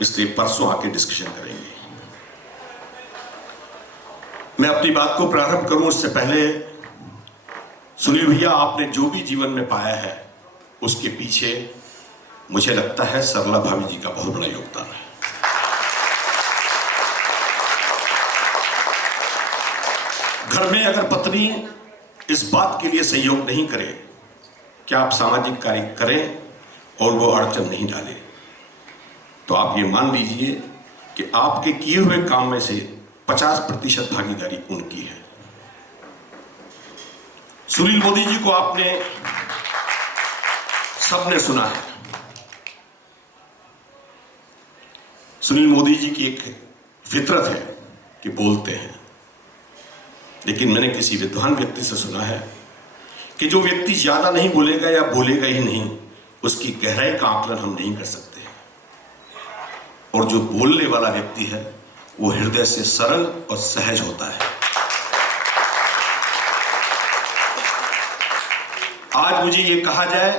इसलिए परसों आके डिस्कशन करेंगे। मैं अपनी बात को प्रारंभ करूं उससे पहले सुनील भैया, आपने जो भी जीवन में पाया है उसके पीछे मुझे लगता है सरला भाभी जी का बहुत बड़ा योगदान है। घर में अगर पत्नी इस बात के लिए सहयोग नहीं करे कि आप सामाजिक कार्य करें और वो अड़चन नहीं डाले, तो आप ये मान लीजिए कि आपके किए हुए काम में से 50% भागीदारी उनकी है। सुनील मोदी जी को आपने सबने सुना है। सुनील मोदी जी की एक फितरत है कि बोलते हैं, लेकिन मैंने किसी विद्वान व्यक्ति से सुना है कि जो व्यक्ति ज्यादा नहीं बोलेगा या बोलेगा ही नहीं, उसकी गहराई का आकलन हम नहीं कर सकते। और जो बोलने वाला व्यक्ति है वो हृदय से सरल और सहज होता है। आज मुझे ये कहा जाए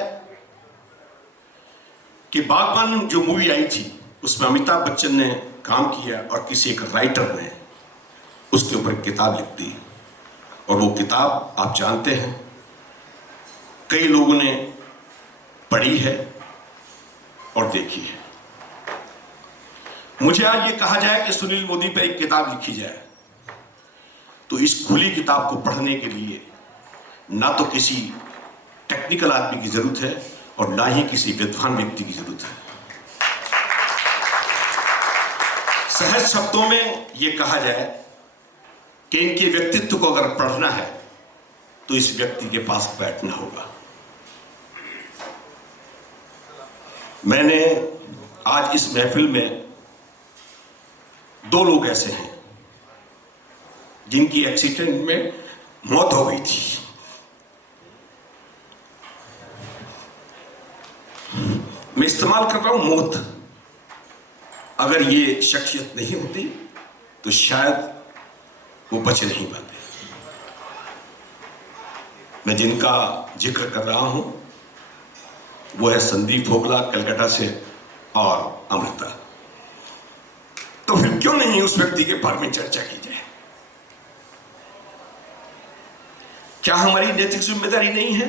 कि बागबान जो मूवी आई थी उसमें अमिताभ बच्चन ने काम किया और किसी एक राइटर ने उसके ऊपर एक किताब लिख दी, और वो किताब आप जानते हैं कई लोगों ने पढ़ी है और देखी है। मुझे आज ये कहा जाए कि सुनील मोदी पर एक किताब लिखी जाए, तो इस खुली किताब को पढ़ने के लिए ना तो किसी टेक्निकल आदमी की जरूरत है और ना ही किसी विद्वान व्यक्ति की जरूरत है। सहज शब्दों में यह कहा जाए कि इनके व्यक्तित्व को अगर पढ़ना है तो इस व्यक्ति के पास बैठना होगा। मैंने आज इस महफिल में 2 लोग ऐसे हैं जिनकी एक्सीडेंट में मौत हो गई थी। मैं इस्तेमाल कर रहा हूं मौत। अगर ये शख्सियत नहीं होती तो शायद वो बच नहीं पाते। मैं जिनका जिक्र कर रहा हूं वो है संदीप फोगला कलकत्ता से और अमृता। तो फिर क्यों नहीं उस व्यक्ति के बारे में चर्चा की जाए? क्या हमारी नैतिक जिम्मेदारी नहीं है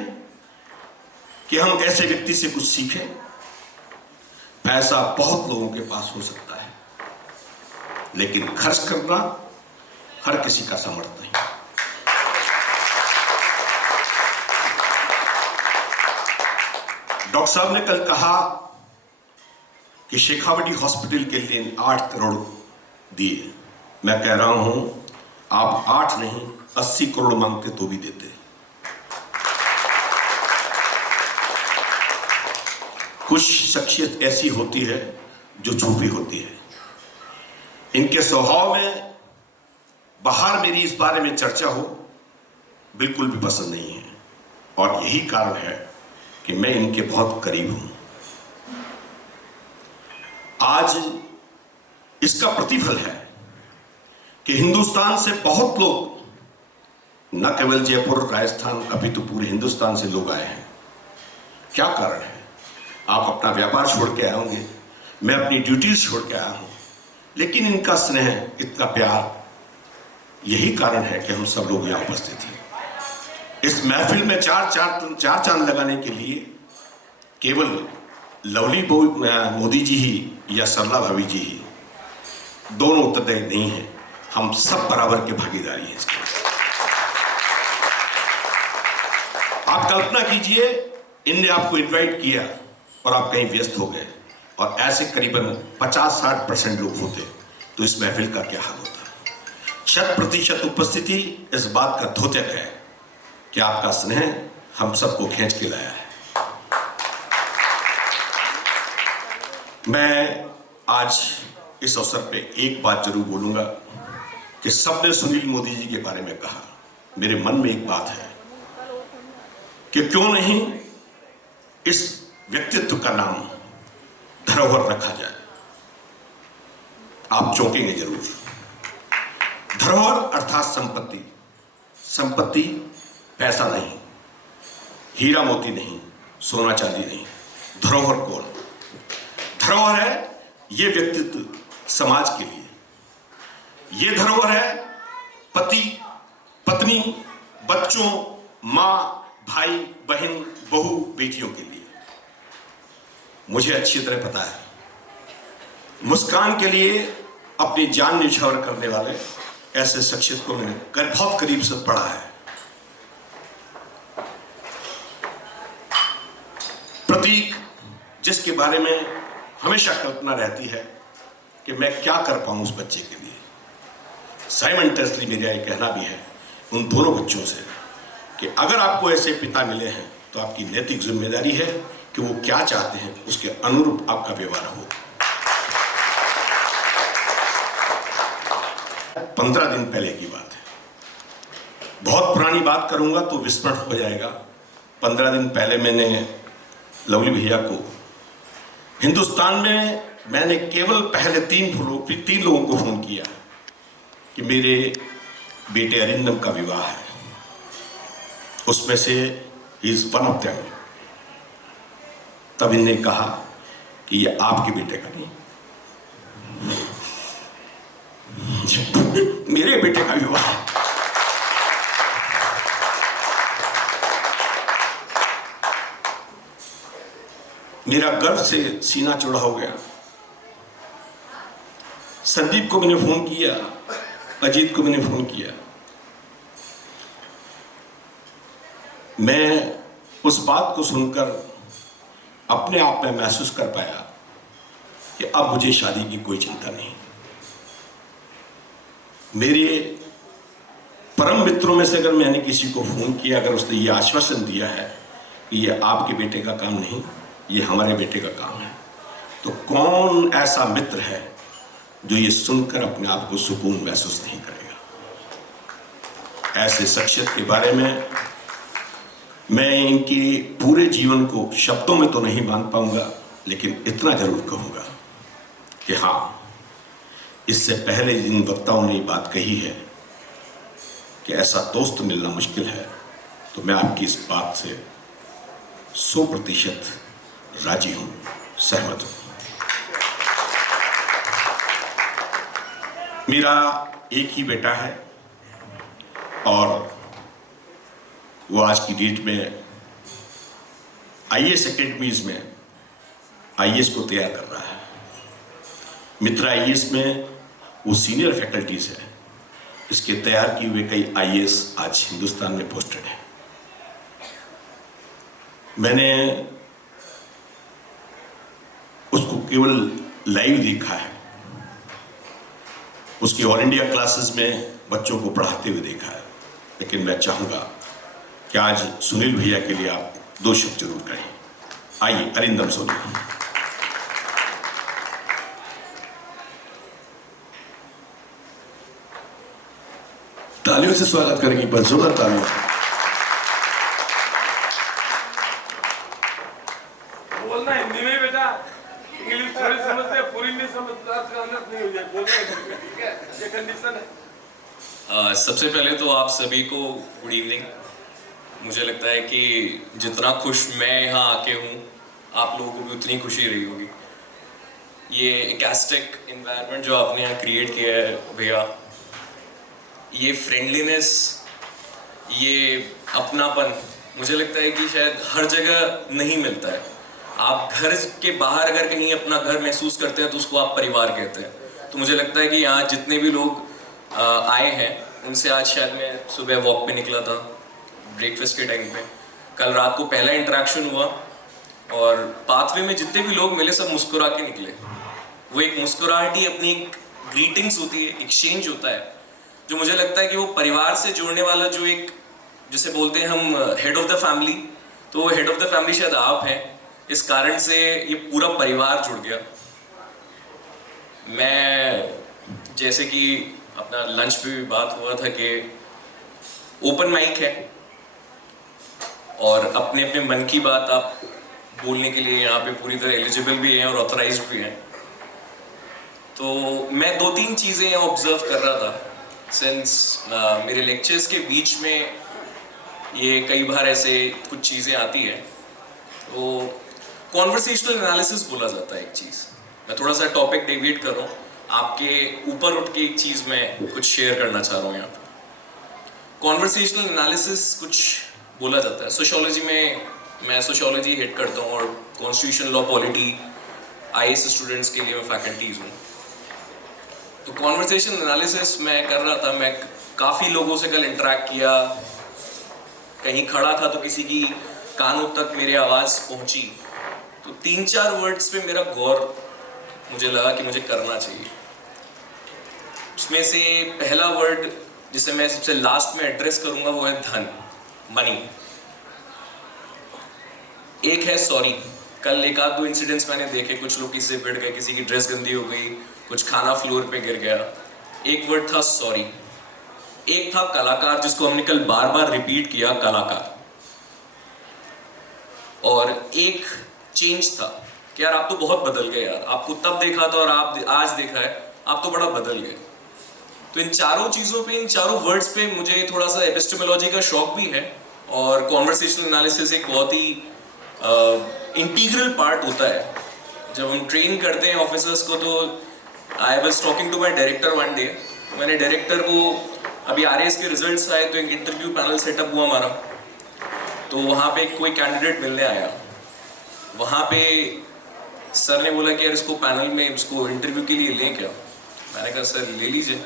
कि हम ऐसे व्यक्ति से कुछ सीखें? पैसा बहुत लोगों के पास हो सकता है, लेकिन खर्च करना हर किसी का सामर्थ्य नहीं। डॉक्टर साहब ने कल कहा कि शेखावटी हॉस्पिटल के लिए 8 करोड़ दिए। मैं कह रहा हूं आप 8 नहीं 80 करोड़ मांगते तो भी देते। कुछ शख्सियत ऐसी होती है जो छुपी होती है। इनके स्वभाव में बाहर मेरी इस बारे में चर्चा हो बिल्कुल भी पसंद नहीं है, और यही कारण है कि मैं इनके बहुत करीब हूं। आज इसका प्रतिफल है कि हिंदुस्तान से बहुत लोग, न केवल जयपुर राजस्थान, अभी तो पूरे हिंदुस्तान से लोग आए हैं। क्या कारण है? आप अपना व्यापार छोड़ के आए होंगे, मैं अपनी ड्यूटीज छोड़ के आया हूं, लेकिन इनका स्नेह, इतना प्यार, यही कारण है कि हम सब लोग यहां उपस्थित हैं। इस महफिल में चार चांद लगाने के लिए केवल लवली मोदी जी ही या सरला भाभी जी ही दोनों उत्तरदायी नहीं है, हम सब बराबर के भागीदारी हैं इसके। आप कल्पना कीजिए, इनने आपको इनवाइट किया और आप कहीं व्यस्त हो गए, और ऐसे करीबन 50-60% लोग होते तो इस महफिल का क्या हाल होता। 100% उपस्थिति इस बात का द्योतक है कि आपका स्नेह हम सबको खींच के लाया है। मैं आज इस अवसर पे एक बात जरूर बोलूंगा कि सबने सुनील मोदी जी के बारे में कहा, मेरे मन में एक बात है कि क्यों नहीं इस व्यक्तित्व का नाम धरोहर रखा जाए। आप चौंकेंगे जरूर। धरोहर अर्थात संपत्ति। संपत्ति पैसा नहीं, हीरा मोती नहीं, सोना चांदी नहीं। धरोहर कौन? धरोहर है ये व्यक्तित्व समाज के लिए। ये धरोहर है पति, पत्नी, बच्चों, मां, भाई, बहन, बहू, बेटियों के लिए। मुझे अच्छी तरह पता है, मुस्कान के लिए अपनी जान न्यौछावर करने वाले ऐसे शख्सियत को मैंने बहुत करीब से पढ़ा है। प्रतीक, जिसके बारे में हमेशा कल्पना रहती है कि मैं क्या कर पाऊं उस बच्चे के लिए। साइमल्टेनियसली मेरा ये कहना भी है उन दोनों बच्चों से कि अगर आपको ऐसे पिता मिले हैं तो आपकी नैतिक जिम्मेदारी है कि वो क्या चाहते हैं उसके अनुरूप आपका व्यवहार हो। 15 दिन पहले की बात है, बहुत पुरानी बात करूंगा तो विस्मरण हो जाएगा। 15 दिन पहले मैंने लवली भैया को हिंदुस्तान में, मैंने केवल पहले 3 लोगों को फोन किया कि मेरे बेटे अरिंदम का विवाह है, उसमें से he is one of them. तब इन्होंने कहा कि ये आपके बेटे का नहीं, मेरे बेटे का विवाह है। मेरा गर्व से सीना चौड़ा हो गया। संदीप को मैंने फोन किया, अजीत को मैंने फोन किया। मैं उस बात को सुनकर अपने आप में महसूस कर पाया कि अब मुझे शादी की कोई चिंता नहीं। मेरे परम मित्रों में से अगर मैंने किसी को फोन किया, अगर उसने ये आश्वासन दिया है कि ये आपके बेटे का काम नहीं, ये हमारे बेटे का काम है, तो कौन ऐसा मित्र है जो ये सुनकर अपने आप को सुकून महसूस नहीं करेगा। ऐसे शख्सियत के बारे में मैं इनके पूरे जीवन को शब्दों में तो नहीं बांध पाऊंगा, लेकिन इतना जरूर कहूंगा कि हाँ, इससे पहले जिन वक्ताओं ने ये बात कही है कि ऐसा दोस्त मिलना मुश्किल है, तो मैं आपकी इस बात से 100% राजी हूं, सहमत हूं। मेरा एक ही बेटा है और वो आज की डेट में आईएएस एकेडमीज में आईएएस को तैयार कर रहा है। मित्रा आईएएस में वो सीनियर फैकल्टीज है। इसके तैयार किए हुए कई आईएएस आज हिंदुस्तान में पोस्टेड है। मैंने उसको केवल लाइव देखा है, उसकी ऑल इंडिया क्लासेस में बच्चों को पढ़ाते हुए देखा है, लेकिन मैं चाहूंगा कि आज सुनील भैया के लिए आप 2 शब्द जरूर कहें। आइए, अरिंदम सोनी। तालियों से स्वागत करेंगे, बस जोरदार तालियों। ये कंडीशन है। सबसे पहले तो आप सभी को गुड इवनिंग। मुझे लगता है कि जितना खुश मैं यहाँ आके हूँ, आप लोगों को भी उतनी खुशी रही होगी। ये इकास्टिक इन्वायरमेंट जो आपने यहाँ क्रिएट किया है भैया, ये फ्रेंडलीनेस, ये अपनापन, मुझे लगता है कि शायद हर जगह नहीं मिलता है। आप घर के बाहर अगर कहीं अपना घर महसूस करते हैं तो उसको आप परिवार कहते हैं। तो मुझे लगता है कि यहाँ जितने भी लोग आए हैं उनसे आज शायद मैं सुबह वॉक पे निकला था ब्रेकफास्ट के टाइम पे, कल रात को पहला इंटरेक्शन हुआ और पाथवे में जितने भी लोग मिले सब मुस्कुरा के निकले। वो एक मुस्कुराहट ही अपनी एक ग्रीटिंग्स होती है, एक्सचेंज होता है, जो मुझे लगता है कि वो परिवार से जोड़ने वाला जो एक, जिसे बोलते हैं हम हेड ऑफ द फैमिली, तो वो हेड ऑफ द फैमिली शायद आप हैं। इस कारण से ये पूरा परिवार जुड़ गया। मैं जैसे कि अपना लंच पे भी बात हुआ था कि ओपन माइक है और अपने अपने मन की बात आप बोलने के लिए यहाँ पे पूरी तरह एलिजिबल भी हैं और ऑथराइज्ड भी हैं। तो मैं 2-3 चीज़ें ऑब्जर्व कर रहा था सिंस मेरे लेक्चर्स के बीच में ये कई बार ऐसे कुछ चीज़ें आती हैं। तो कॉन्वर्सेशनल एनालिसिस बोला जाता है एक चीज़। मैं थोड़ा सा टॉपिक डेविएट कर रहा हूँ, आपके ऊपर उठ के एक चीज़ मैं कुछ शेयर करना चाह रहा हूँ यहाँ पर। कॉन्वर्सेशनल एनालिसिस कुछ बोला जाता है सोशियोलॉजी में। मैं सोशियोलॉजी हेड करता हूँ और constitution law polity IAS students के लिए मैं फैकल्टीज हूँ। तो कॉन्वर्सेशन एनालिसिस मैं कर रहा था। मैं काफ़ी लोगों से कल इंटरेक्ट किया, कहीं खड़ा था तो किसी की कानों तक मेरी आवाज़ पहुँची। तो 3-4 वर्ड्स पे मेरा गौर मुझे लगा कि मुझे करना चाहिए। उसमें से पहला वर्ड जिसे मैं सबसे लास्ट में एड्रेस करूँगा वो है धन, मनी। एक है सॉरी। कल 1-2 इंसिडेंट्स मैंने देखे, कुछ लोग किसी से भिड़ गए, किसी की ड्रेस गंदी हो गई, कुछ खाना फ्लोर पे गिर गया। एक वर्ड था सॉरी। एक था कलाकार, जिसको हमने कल बार बार रिपीट किया, कलाकार। और एक चेंज था कि यार आप तो बहुत बदल गए यार, आपको तब देखा था और आप आज देखा है, आप तो बड़ा बदल गए। तो इन चारों चीज़ों पे, इन चारों वर्ड्स पे मुझे थोड़ा सा एपिस्टेमोलॉजी का शौक भी है और कॉन्वर्सेशनल एनालिसिस एक बहुत ही इंटीग्रल पार्ट होता है। जब हम ट्रेन करते हैं ऑफिसर्स को, तो I was talking to my director one day. मैंने डायरेक्टर को, अभी RAS के रिजल्ट्स आए तो एक इंटरव्यू पैनल सेटअप हुआ हमारा। तो वहाँ पे कोई कैंडिडेट मिलने आया। वहाँ पे सर ने बोला कि यार इसको पैनल में, इसको इंटरव्यू के लिए लें क्या? मैंने कहा सर ले लीजिए।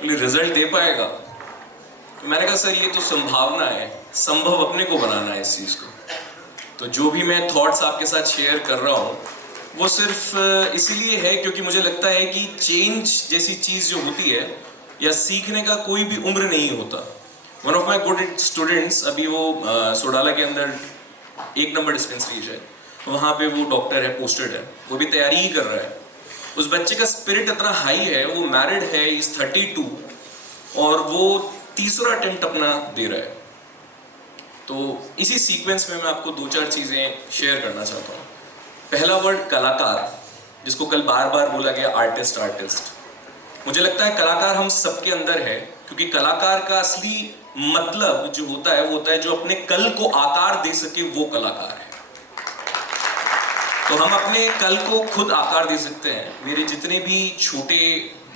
बोले रिजल्ट दे पाएगा? तो मैंने कहा सर ये तो संभावना है, संभव अपने को बनाना है इस चीज़ को। तो जो भी मैं थॉट्स आपके साथ शेयर कर रहा हूँ वो सिर्फ इसीलिए है क्योंकि मुझे लगता है कि चेंज जैसी चीज़ जो होती है या सीखने का कोई भी उम्र नहीं होता। One of my good students, अभी वो सोडाला के अंदर 1 नंबर डिस्पेंसरी है, वहाँ पे वो डॉक्टर है, पोस्टेड है, वो भी तैयारी ही कर रहा है। उस बच्चे का स्पिरिट इतना हाई है, वो मैरिड है, इज 32 और वो 3रा अटेम्प्ट अपना दे रहा है। तो इसी सीक्वेंस में मैं आपको 2-4 चीज़ें शेयर करना चाहता हूँ। पहला वर्ड कलाकार, जिसको कल बार बार बोला गया आर्टिस्ट। मुझे लगता है कलाकार हम सबके अंदर है, क्योंकि कलाकार का असली मतलब जो होता है वो होता है जो अपने कल को आकार दे सके, वो कलाकार है। तो हम अपने कल को खुद आकार दे सकते हैं। मेरे जितने भी छोटे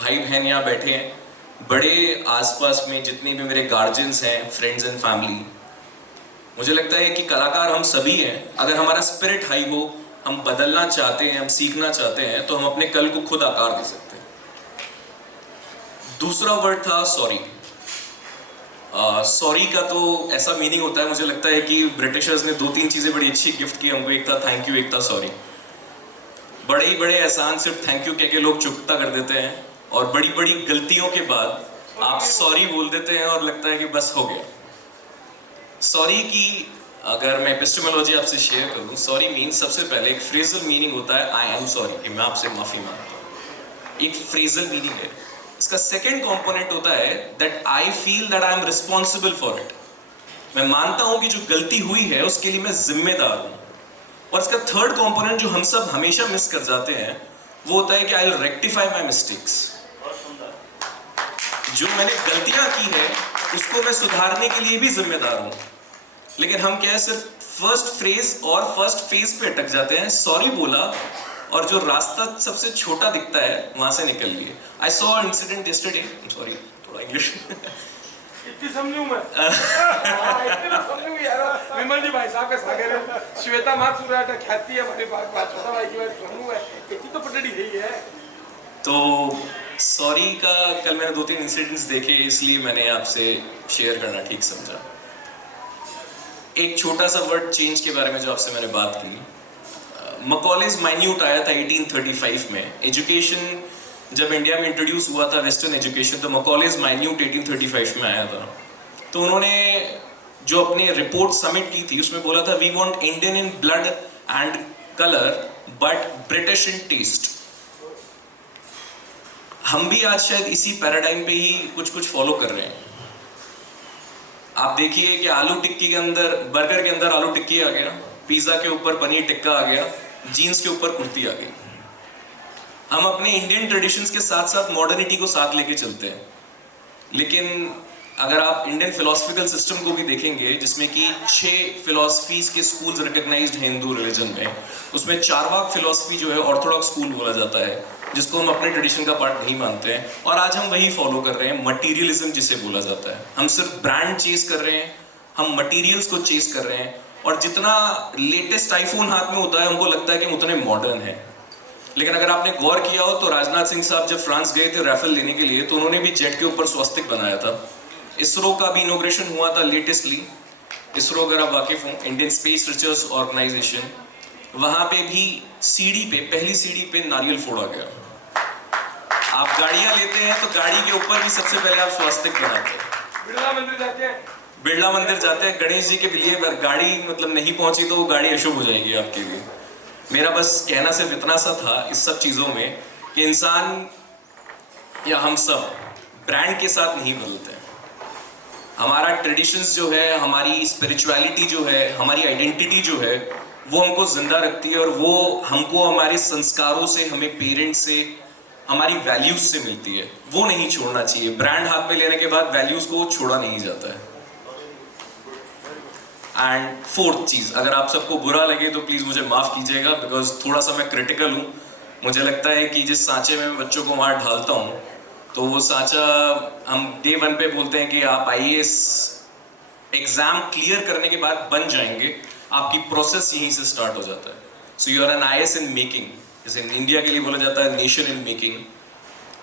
भाई बहन यहाँ बैठे हैं, बड़े आसपास में जितने भी मेरे गार्जियंस हैं, फ्रेंड्स एंड फैमिली, मुझे लगता है कि कलाकार हम सभी हैं। अगर हमारा स्पिरिट हाई हो, हम बदलना चाहते हैं, हम सीखना चाहते हैं, तो हम अपने कल को खुद आकार दे सकते हैं। दूसरा वर्ड था सॉरी। सॉरी का तो ऐसा मीनिंग होता है, मुझे लगता है कि ब्रिटिशर्स ने 2-3 चीज़ें बड़ी अच्छी गिफ्ट की हमको। एक था थैंक यू, एक था सॉरी। बड़े ही बड़े एहसान सिर्फ थैंक यू कह के लोग चुकता कर देते हैं और बड़ी बड़ी गलतियों के बाद आप सॉरी बोल देते हैं और लगता है कि बस हो गया। सॉरी की अगर मैं एपिस्टेमोलॉजी आपसे शेयर करूं, सॉरी मीन्स सबसे पहले एक फ्रेजल मीनिंग होता है आई एम सॉरी, कि मैं आपसे माफ़ी मांगता हूँ। एक फ्रेजल मीनिंग है। इसका सेकेंड कंपोनेंट होता है that I feel that I am responsible for it. मैं मानता हूँ कि जो गलती हुई है उसके लिए मैं जिम्मेदार हूँ। और इसका थर्ड कंपोनेंट जो हम सब हमेशा मिस कर जाते हैं वो होता है कि I will rectify my mistakes. जो मैंने गलतियां की है उसको मैं सुधारने के लिए भी जिम्मेदार हूं। लेकिन हम क्या है, सिर्फ फर्स्ट फ्रेज और फर्स्ट फेज पे अटक जाते हैं, सॉरी बोला और जो रास्ता सबसे छोटा दिखता है वहां से निकल लिए। I saw incident yesterday, sorry थोड़ा इंग्लिश इतनी समझूं मैं इतना समझूं यार। विमल जी भाई साहब का सागर है, श्वेता मातसुराट ख्याति है हमारे पास, छोटा भाई की बात समझूं मैं, इतनी तो पटड़ी है। तो सॉरी का कल मैंने 2-3 इंसिडेंट्स देखे, इसलिए मैंने आपसे शेयर करना ठीक समझा। एक छोटा सा वर्ड चेंज के बारे में जो आपसे मैंने बात की, मकॉलेज माइन्यूट आया था 1835 में। एजुकेशन जब इंडिया में इंट्रोड्यूस हुआ था, वेस्टर्न एजुकेशन, तो मकॉलेज माइन्यूट 1835 में आया था। तो उन्होंने जो अपनी रिपोर्ट सबमिट की थी उसमें बोला था, we want Indian in blood and colour but British in taste. हम भी आज शायद इसी पैराडाइम पे ही कुछ फॉलो कर रहे हैं। आप देखिए कि आलू टिक्की के अंदर, बर्गर के अंदर आलू टिक्की आ गया, पिज्जा के ऊपर पनीर टिक्का आ गया, जीन्स के ऊपर कुर्ती आ गई। हम अपने इंडियन ट्रेडिशंस के साथ साथ मॉडर्निटी को साथ लेके चलते हैं। लेकिन अगर आप इंडियन फिलोसफिकल सिस्टम को भी देखेंगे, जिसमें कि 6 फिलोसफीज के स्कूल्स रिकग्नाइज्ड हैं हिंदू रिलीजन में, उसमें चारवाक फिलोसफी जो है ऑर्थोडॉक्स स्कूल बोला जाता है, जिसको हम अपने ट्रेडिशन का पार्ट नहीं मानते हैं, और आज हम वही फॉलो कर रहे हैं, मटीरियलिज्म जिसे बोला जाता है। हम सिर्फ ब्रांड चेस कर रहे हैं, हम मटीरियल्स को चेस कर रहे हैं, और जितना लेटेस्ट आईफोन हाथ में होता है हमको लगता है कि हम उतने मॉडर्न हैं। लेकिन अगर आपने गौर किया हो तो राजनाथ सिंह साहब जब फ्रांस गए थे राफेल लेने के लिए, तो उन्होंने भी जेट के ऊपर स्वास्तिक बनाया था। इसरो का भी इनॉग्रेशन हुआ था लेटेस्टली। इसरो अगर आप वाकिफ हो, इंडियन स्पेस रिसर्च ऑर्गेनाइजेशन, वहां पे भी सीढ़ी पे, पहली सीढ़ी पे नारियल फोड़ा गया। आप गाड़ियां लेते हैं तो गाड़ी के ऊपर भी सबसे पहले आप स्वास्तिक बनाते हैं। बिरला मंदिर जाते हैं, बिरला मंदिर जाते हैं, गणेश जी के लिए गाड़ी मतलब नहीं पहुंची तो वो गाड़ी अशुभ हो जाएगी आपके लिए। मेरा बस कहना सिर्फ इतना सा था इस सब चीज़ों में कि इंसान या हम सब ब्रांड के साथ नहीं बदलते हैं। हमारा ट्रेडिशंस जो है, हमारी स्पिरिचुअलिटी जो है, हमारी आइडेंटिटी जो है, वो हमको जिंदा रखती है, और वो हमको हमारे संस्कारों से, हमें पेरेंट्स से, हमारी वैल्यूज से मिलती है। वो नहीं छोड़ना चाहिए। ब्रांड हाथ में लेने के बाद वैल्यूज को छोड़ा नहीं जाता है। एंड फोर्थ चीज, अगर आप सबको बुरा लगे तो प्लीज मुझे माफ कीजिएगा, बिकॉज थोड़ा सा मैं क्रिटिकल हूँ। मुझे लगता है कि जिस सांचे में मैं बच्चों को वहां ढालता हूँ, तो वो सांचा, हम डे 1 पे बोलते हैं कि आप IAS एग्जाम क्लियर करने के बाद बन जाएंगे, आपकी प्रोसेस यहीं से स्टार्ट हो जाता है। So you are an IAS in making, जैसे इंडिया के लिए बोला जाता है नेशन इन मेकिंग।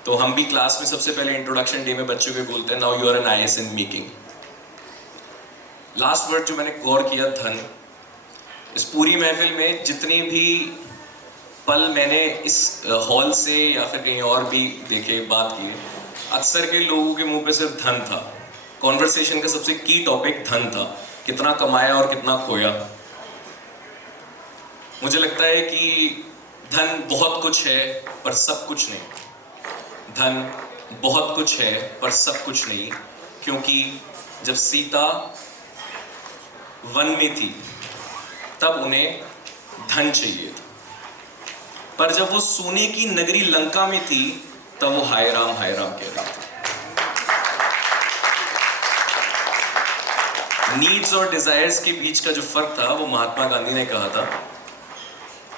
तो हम भी क्लास में सबसे पहले इंट्रोडक्शन डे में बच्चों को बोलते हैं, now you are an IAS in making. Last word जो मैंने गौर किया, धन। इस पूरी महफिल में जितने भी पल मैंने इस हॉल से या फिर कहीं और भी देखे, बात किए, अक्सर के लोगों के मुंह पे सिर्फ धन था। कॉन्वर्सेशन का सबसे की टॉपिक धन था, कितना कमाया और कितना खोया। मुझे लगता है कि धन बहुत कुछ है पर सब कुछ नहीं। धन बहुत कुछ है पर सब कुछ नहीं, क्योंकि जब सीता वन में थी तब उन्हें धन चाहिए था, पर जब वो सोने की नगरी लंका में थी तब वो हाय राम कह रही थी। नीड्स और डिजायर्स के बीच का जो फर्क था वो महात्मा गांधी ने कहा था।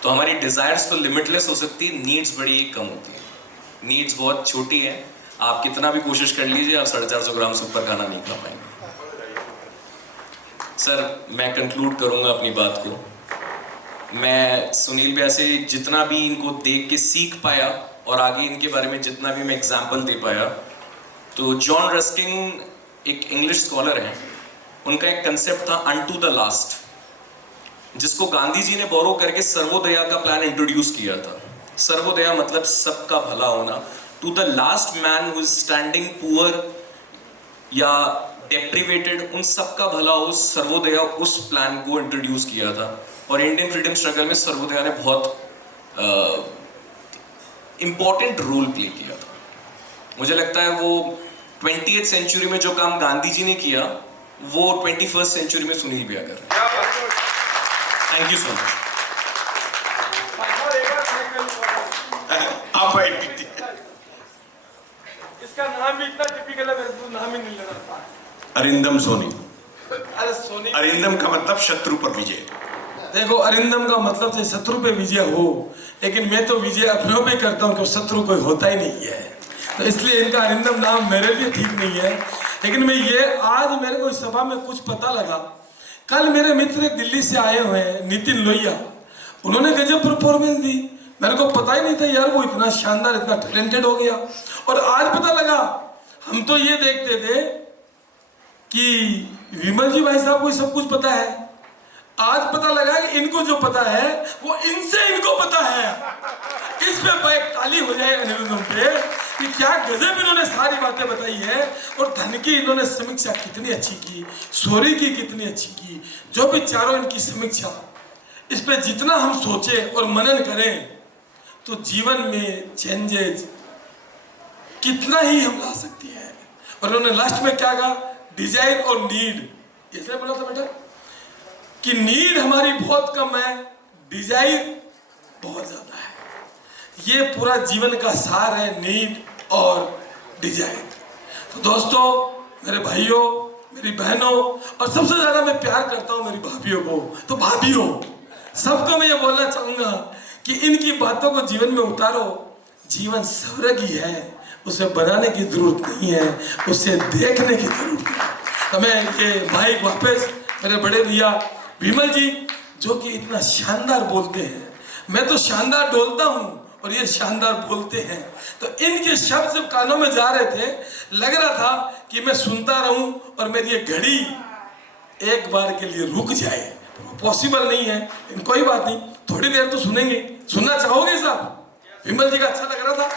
तो हमारी डिजायर्स तो लिमिटलेस हो सकती है, नीड्स बड़ी कम होती है। नीड्स बहुत छोटी है, आप कितना भी कोशिश कर लीजिए, आप 450 ग्राम से ऊपर खाना नहीं खा पाएंगे। सर, मैं कंक्लूड करूंगा अपनी बात को। मैं सुनील भैया से जितना भी इनको देख के सीख पाया और आगे इनके बारे में जितना भी मैं एग्जाम्पल दे पाया, तो जॉन रस्किन एक इंग्लिश स्कॉलर हैं, उनका एक कंसेप्ट था अनटू द लास्ट, जिसको गांधी जी ने बोरो करके सर्वोदया का प्लान इंट्रोड्यूस किया था। सर्वोदया मतलब सबका भला होना। To the last man who is standing poor या डेप्रिवेटेड, उन सबका भला हो, सर्वोदया उस प्लान को इंट्रोड्यूस किया था। और इंडियन फ्रीडम स्ट्रगल में सर्वोदया ने बहुत इंपॉर्टेंट रोल प्ले किया था। मुझे लगता है वो 20th सेंचुरी में जो काम गांधी जी ने किया, वो 21st सेंचुरी में सुनील भैया कर रहे हैं। Thank you so much. आप इसका नाम भी इतना टिपिकल है, मेरे को नाम ही नहीं लेना। अरिंदम सोनी। अरे सोनी, अरिंदम का मतलब शत्रु पर विजय। देखो अरिंदम का मतलब से शत्रु पे विजय हो, लेकिन मैं तो विजय अपनों पे करता हूँ, कि शत्रु कोई होता ही नहीं है, तो इसलिए इनका अरिंदम नाम मेरे लिए ठीक नहीं है। लेकिन मैं ये आज मेरे को इस सभा में कुछ पता लगा। कल मेरे मित्र दिल्ली से आए हुए हैं, नितिन लोहिया, उन्होंने गजब परफॉर्मेंस दी। मेरे को पता ही नहीं था यार वो इतना शानदार, इतना टैलेंटेड हो गया। और आज पता लगा, हम तो ये देखते थे कि विमल जी भाई साहब को सब कुछ पता है, आज पता लगा कि इनको जो पता है वो इनसे इनको पता है। इस पे एक ताली हो जाए अनिरुद्धम पे कि क्या गजब इन्होंने सारी बातें बताई है। और धन की इन्होंने समीक्षा कितनी अच्छी की, सूर्य की कितनी अच्छी की, जो भी चारों इनकी समीक्षा, इस पे जितना हम सोचे और मनन करें तो जीवन में चेंजेस कितना ही हम ला सकते हैं। और उन्होंने लास्ट में क्या कहा, डिजायर और नीड, इसलिए बोला था बेटा कि नीड हमारी बहुत कम है, डिजायर बहुत ज्यादा है। ये पूरा जीवन का सार है, नीड और डिजायर। तो दोस्तों, मेरे भाइयों, मेरी बहनों, और सबसे ज्यादा मैं प्यार करता हूं मेरी भाभियों को, तो भाभियों सबको मैं ये बोलना चाहूंगा कि इनकी बातों को जीवन में उतारो। जीवन स्वर्ग ही है, उसे बनाने की जरूरत नहीं है, उसे देखने की जरूरत है। तो मैं ये माइक वापस मेरे बड़े भैया विमल जी, जो कि इतना शानदार बोलते हैं, मैं तो शानदार डोलता हूं और ये शानदार बोलते हैं, तो इनके शब्द जब कानों में जा रहे थे, लग रहा था कि मैं सुनता रहूं और मेरी ये घड़ी एक बार के लिए रुक जाए। तो पॉसिबल नहीं है, लेकिन कोई बात नहीं, थोड़ी देर तो सुनेंगे। सुनना चाहोगे साहब? विमल जी का अच्छा लग रहा था,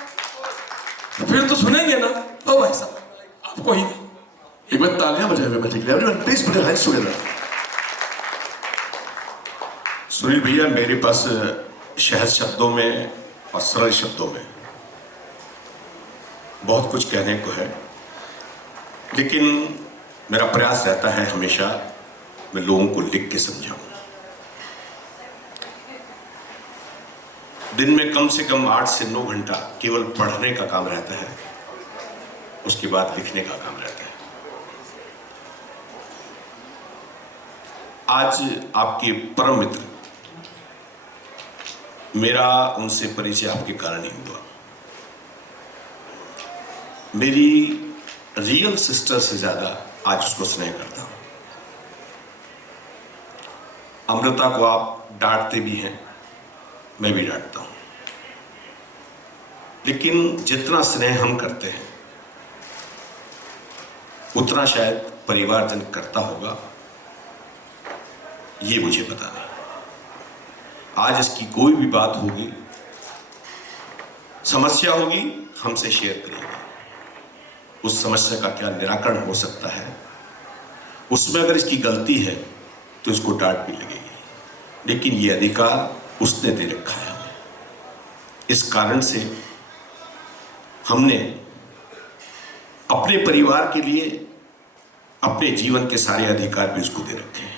तो फिर तो सुनेंगे ना। तो भाई साहब आपको ही एक बार तालियां बजाएं विमल जी के लिए। Everyone please put your hands together. Sunil भैया, मेरे पास सहज शब्दों में और सरल शब्दों में बहुत कुछ कहने को है, लेकिन मेरा प्रयास रहता है हमेशा मैं लोगों को लिख के समझाऊं। दिन में कम से कम 8 से 9 घंटा केवल पढ़ने का काम रहता है, उसके बाद लिखने का काम रहता है। आज आपके परम मित्र, मेरा उनसे परिचय आपके कारण ही हुआ। मेरी रियल सिस्टर से ज्यादा आज उसको स्नेह करता हूं। अमृता को आप डांटते भी हैं, मैं भी डांटता हूं, लेकिन जितना स्नेह हम करते हैं उतना शायद परिवारजन करता होगा, ये मुझे पता नहीं। आज इसकी कोई भी बात होगी, समस्या होगी, हमसे शेयर करेगी। उस समस्या का क्या निराकरण हो सकता है, उसमें अगर इसकी गलती है तो इसको डांट भी लगेगी, लेकिन ये अधिकार उसने दे रखा है हमें। इस कारण से हमने अपने परिवार के लिए अपने जीवन के सारे अधिकार भी उसको दे रखे हैं।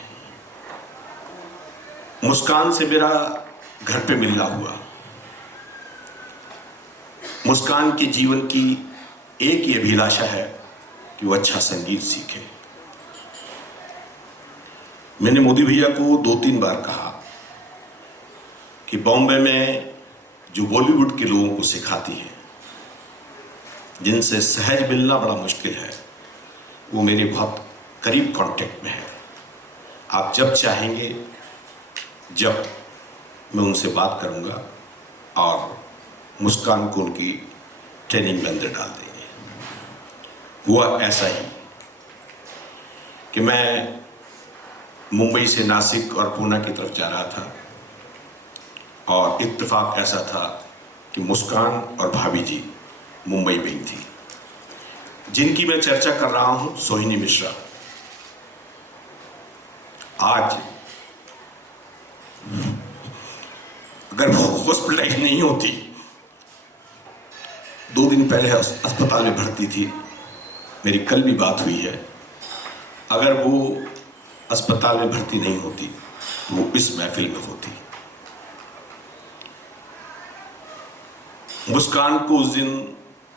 मुस्कान से मेरा घर पे मिलना हुआ। मुस्कान के जीवन की एक ही अभिलाषा है कि वो अच्छा संगीत सीखे। मैंने मोदी भैया को 2-3 बार कहा कि बॉम्बे में जो बॉलीवुड के लोगों को सिखाती है, जिनसे सहज मिलना बड़ा मुश्किल है, वो मेरे बहुत करीब कांटेक्ट में है। आप जब चाहेंगे, जब मैं उनसे बात करूंगा और मुस्कान को उनकी ट्रेनिंग में अंदर डाल देंगे। हुआ ऐसा ही कि मैं मुंबई से नासिक और पूना की तरफ जा रहा था, और इत्तेफाक ऐसा था कि मुस्कान और भाभी जी मुंबई में ही थी। जिनकी मैं चर्चा कर रहा हूं, सोहिनी मिश्रा, आज अगर वो हॉस्पिटलाइज नहीं होती, 2 दिन पहले अस्पताल में भर्ती थी, मेरी कल भी बात हुई है, अगर वो अस्पताल में भर्ती नहीं होती तो वो इस महफिल में होती। मुस्कान को उस दिन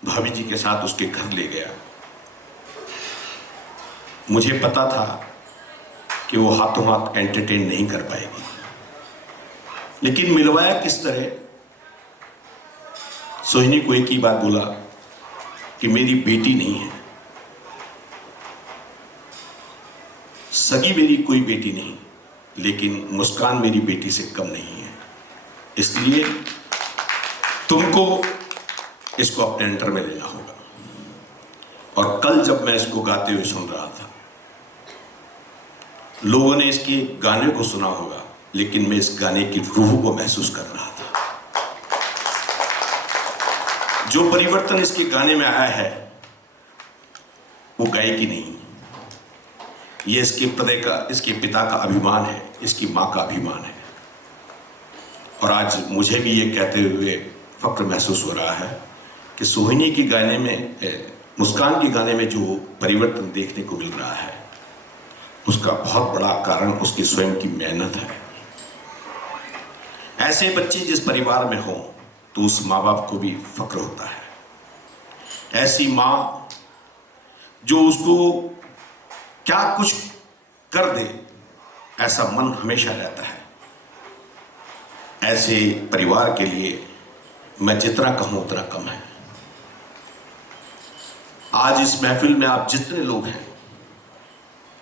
भाभी जी के साथ उसके घर ले गया मुझे पता था कि वो हाथों हाथ एंटरटेन नहीं कर पाएगी, लेकिन मिलवाया किस तरह। सोहिनी को एक ही बात बोला कि मेरी बेटी नहीं है, सगी मेरी कोई बेटी नहीं, लेकिन मुस्कान मेरी बेटी से कम नहीं है, इसलिए तुमको इसको अपने अंडर में लेना होगा। और कल जब मैं इसको गाते हुए सुन रहा था, लोगों ने इसके गाने को सुना होगा, लेकिन मैं इस गाने की रूह को महसूस कर रहा था। जो परिवर्तन इसके गाने में आया है वो गायकी नहीं, ये इसके पिता का अभिमान है, इसकी मां का अभिमान है। और आज मुझे भी ये कहते हुए फक्र महसूस हो रहा है कि सोहिनी के गाने में, मुस्कान के गाने में जो परिवर्तन देखने को मिल रहा है, उसका बहुत बड़ा कारण उसकी स्वयं की मेहनत है। ऐसे बच्चे जिस परिवार में हों तो उस माँ बाप को भी फक्र होता है। ऐसी माँ जो उसको क्या कुछ कर दे, ऐसा मन हमेशा रहता है। ऐसे परिवार के लिए मैं जितना कहूं उतना कम है। आज इस महफिल में आप जितने लोग हैं,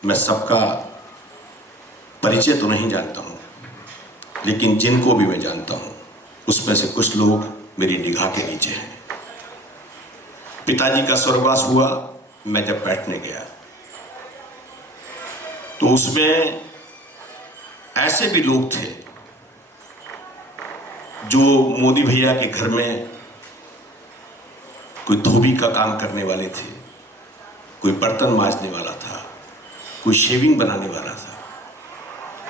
मैं सबका परिचय तो नहीं जानता हूं, लेकिन जिनको भी मैं जानता हूं उसमें से कुछ लोग मेरी निगाह के नीचे हैं। पिताजी का स्वर्गवास हुआ, मैं जब बैठने गया तो उसमें ऐसे भी लोग थे जो मोदी भैया के घर में कोई धोबी का काम करने वाले थे, कोई बर्तन मांजने वाला था, कोई शेविंग बनाने वाला था।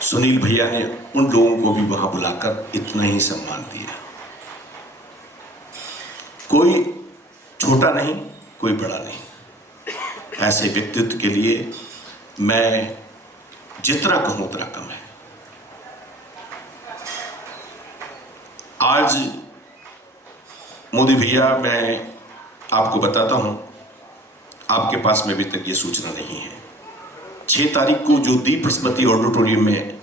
सुनील भैया ने उन लोगों को भी वहां बुलाकर इतना ही सम्मान दिया। कोई छोटा नहीं, कोई बड़ा नहीं। ऐसे व्यक्तित्व के लिए मैं जितना कहूं उतना कम है। आज मोदी भैया, मैं आपको बताता हूं, आपके पास में अभी तक ये सूचना नहीं है। 6 तारीख को जो दीप स्मृति ऑडिटोरियम में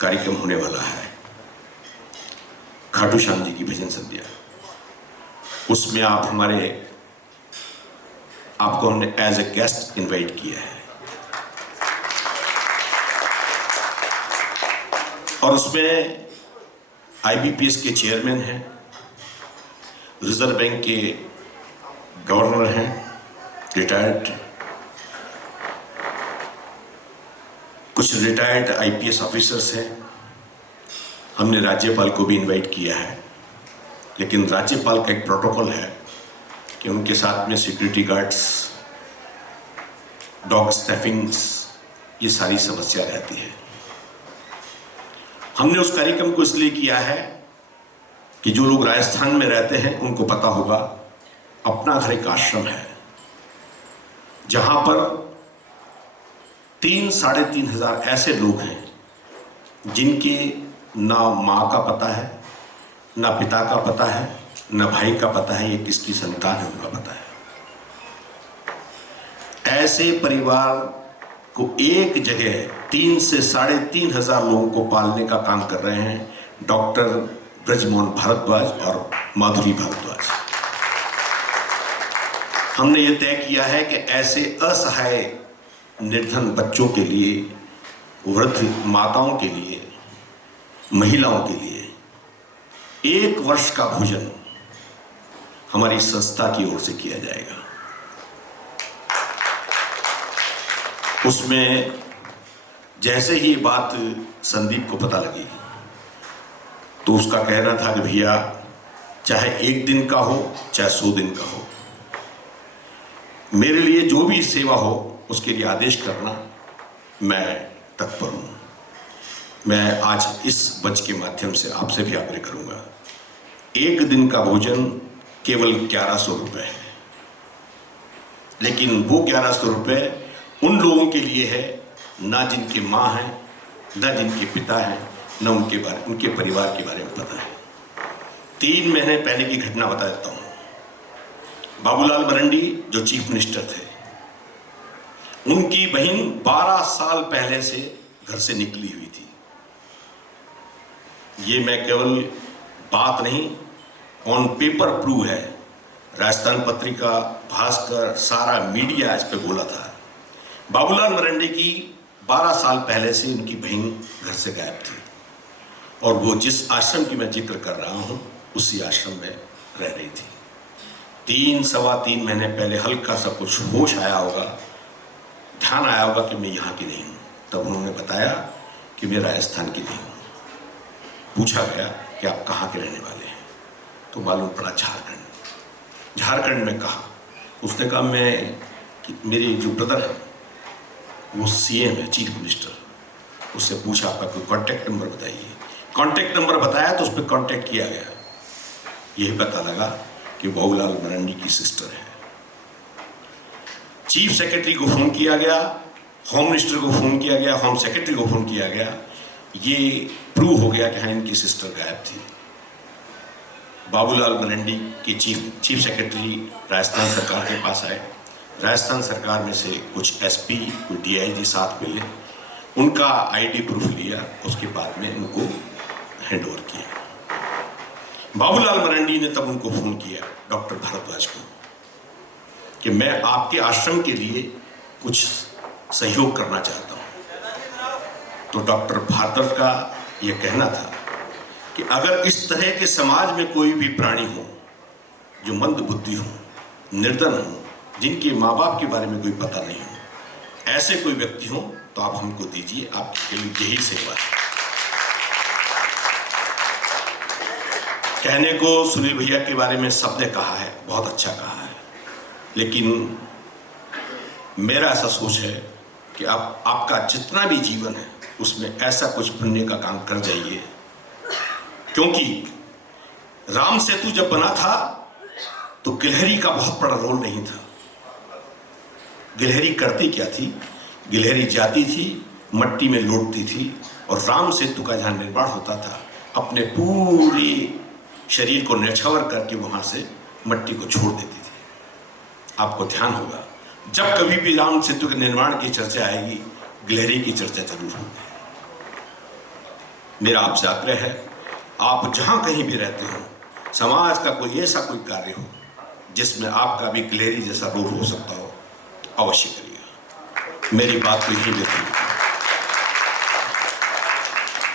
कार्यक्रम होने वाला है, खाटू श्याम जी की भजन संध्या, उसमें आपको हमने एज ए गेस्ट इनवाइट किया है। और उसमें IBPS के चेयरमैन हैं, रिजर्व बैंक के गवर्नर हैं, रिटायर्ड, कुछ रिटायर्ड IPS ऑफिसर्स हैं। हमने राज्यपाल को भी इनवाइट किया है, लेकिन राज्यपाल का एक प्रोटोकॉल है कि उनके साथ में सिक्योरिटी गार्ड्स, डॉग स्टैफिंग्स, ये सारी समस्या रहती है। हमने उस कार्यक्रम को इसलिए किया है कि जो लोग राजस्थान में रहते हैं उनको पता होगा, अपना घर एक आश्रम है जहां पर 3-3.5 हजार ऐसे लोग हैं जिनके ना माँ का पता है, ना पिता का पता है, ना भाई का पता है, ये किसकी संतान है उनका पता है। ऐसे परिवार को एक जगह 3 से 3.5 हजार लोगों को पालने का काम कर रहे हैं डॉक्टर ब्रजमोहन भारद्वाज और माधुरी भारद्वाज। हमने ये तय किया है कि ऐसे असहाय निर्धन बच्चों के लिए, वृद्ध माताओं के लिए, महिलाओं के लिए 1 वर्ष का भोजन हमारी संस्था की ओर से किया जाएगा। उसमें जैसे ही बात संदीप को पता लगी तो उसका कहना था कि भैया चाहे 1 दिन का हो, चाहे 100 दिन का हो, मेरे लिए जो भी सेवा हो उसके लिए आदेश करना, मैं तत्पर हूं। मैं आज इस मंच के माध्यम से आपसे भी आग्रह करूंगा, 1 दिन का भोजन केवल 1100 रुपये है, लेकिन वो 1100 रुपये उन लोगों के लिए है ना जिनकी माँ है, ना जिनके पिता है, ना उनके परिवार के बारे में पता है। 3 महीने पहले की घटना बता देता हूँ। बाबूलाल मरंडी जो चीफ मिनिस्टर थे, उनकी बहन 12 साल पहले से घर से निकली हुई थी। ये मैं केवल बात नहीं, ऑन पेपर प्रूव है। राजस्थान पत्रिका, भास्कर, सारा मीडिया इस पे बोला था। बाबूलाल मरंडी की 12 साल पहले से उनकी बहन घर से गायब थी और वो जिस आश्रम की मैं जिक्र कर रहा हूँ उसी आश्रम में रह रही थी। 3-3.25 महीने पहले हल्का सा कुछ होश आया होगा, ध्यान आया होगा कि मैं यहाँ की नहीं हूँ। तब उन्होंने बताया कि मैं राजस्थान की नहीं हूँ। पूछा गया कि आप कहाँ के रहने वाले हैं, तो मालूम पड़ा झारखंड। झारखंड में कहा, उसने कहा मैं कि मेरे जो ब्रदर है वो सीएम है, चीफ मिनिस्टर। उससे पूछा आपका कोई कॉन्टैक्ट नंबर बताइए। कॉन्टैक्ट नंबर बताया तो उस पर कॉन्टैक्ट किया गया। यही पता लगा कि बाबूलाल मरंडी की सिस्टर है। चीफ सेक्रेटरी को फोन किया गया, होम मिनिस्टर को फोन किया गया, होम सेक्रेटरी को फोन किया गया। ये प्रूव हो गया कि हाँ इनकी सिस्टर गायब थी। बाबूलाल मरंडी के चीफ सेक्रेटरी राजस्थान सरकार के पास आए। राजस्थान सरकार में से कुछ एसपी, कोई डीआईजी साथ मिले, उनका आईडी प्रूफ लिया, उसके बाद में उनको हैंड ओवर किया। बाबूलाल मरंडी ने तब उनको फोन किया, डॉक्टर भारद्वाज को, कि मैं आपके आश्रम के लिए कुछ सहयोग करना चाहता हूं। तो डॉक्टर भारद्वाज का यह कहना था कि अगर इस तरह के समाज में कोई भी प्राणी हो जो मंद बुद्धि हो, निर्धन हो, जिनके माँ बाप के बारे में कोई पता नहीं हो, ऐसे कोई व्यक्ति हो तो आप हमको दीजिए, आपके लिए यही सेवा है। कहने को सुनील भैया के बारे में सबने कहा है, बहुत अच्छा कहा है, लेकिन मेरा ऐसा सोच है कि आप आपका जितना भी जीवन है उसमें ऐसा कुछ पुण्य का काम कर जाइए। क्योंकि राम सेतु जब बना था तो गिलहरी का बहुत बड़ा रोल नहीं था। गिलहरी करती क्या थी? गिलहरी जाती थी, मट्टी में लौटती थी और राम सेतु का जहाँ निर्माण होता था अपने पूरे शरीर को न्यौछावर करके वहाँ से मट्टी को छोड़ देती थी। आपको ध्यान होगा, जब कभी भी राम सेतु के निर्माण की चर्चा आएगी, गिलहरी की चर्चा जरूर होगी। मेरा आपसे आग्रह है, आप जहाँ कहीं भी रहते हो, समाज का कोई ऐसा कोई कार्य हो जिसमें आपका भी गिलहरी जैसा रोल हो सकता हो, अवश्य करिएगा। मेरी बात को यही देती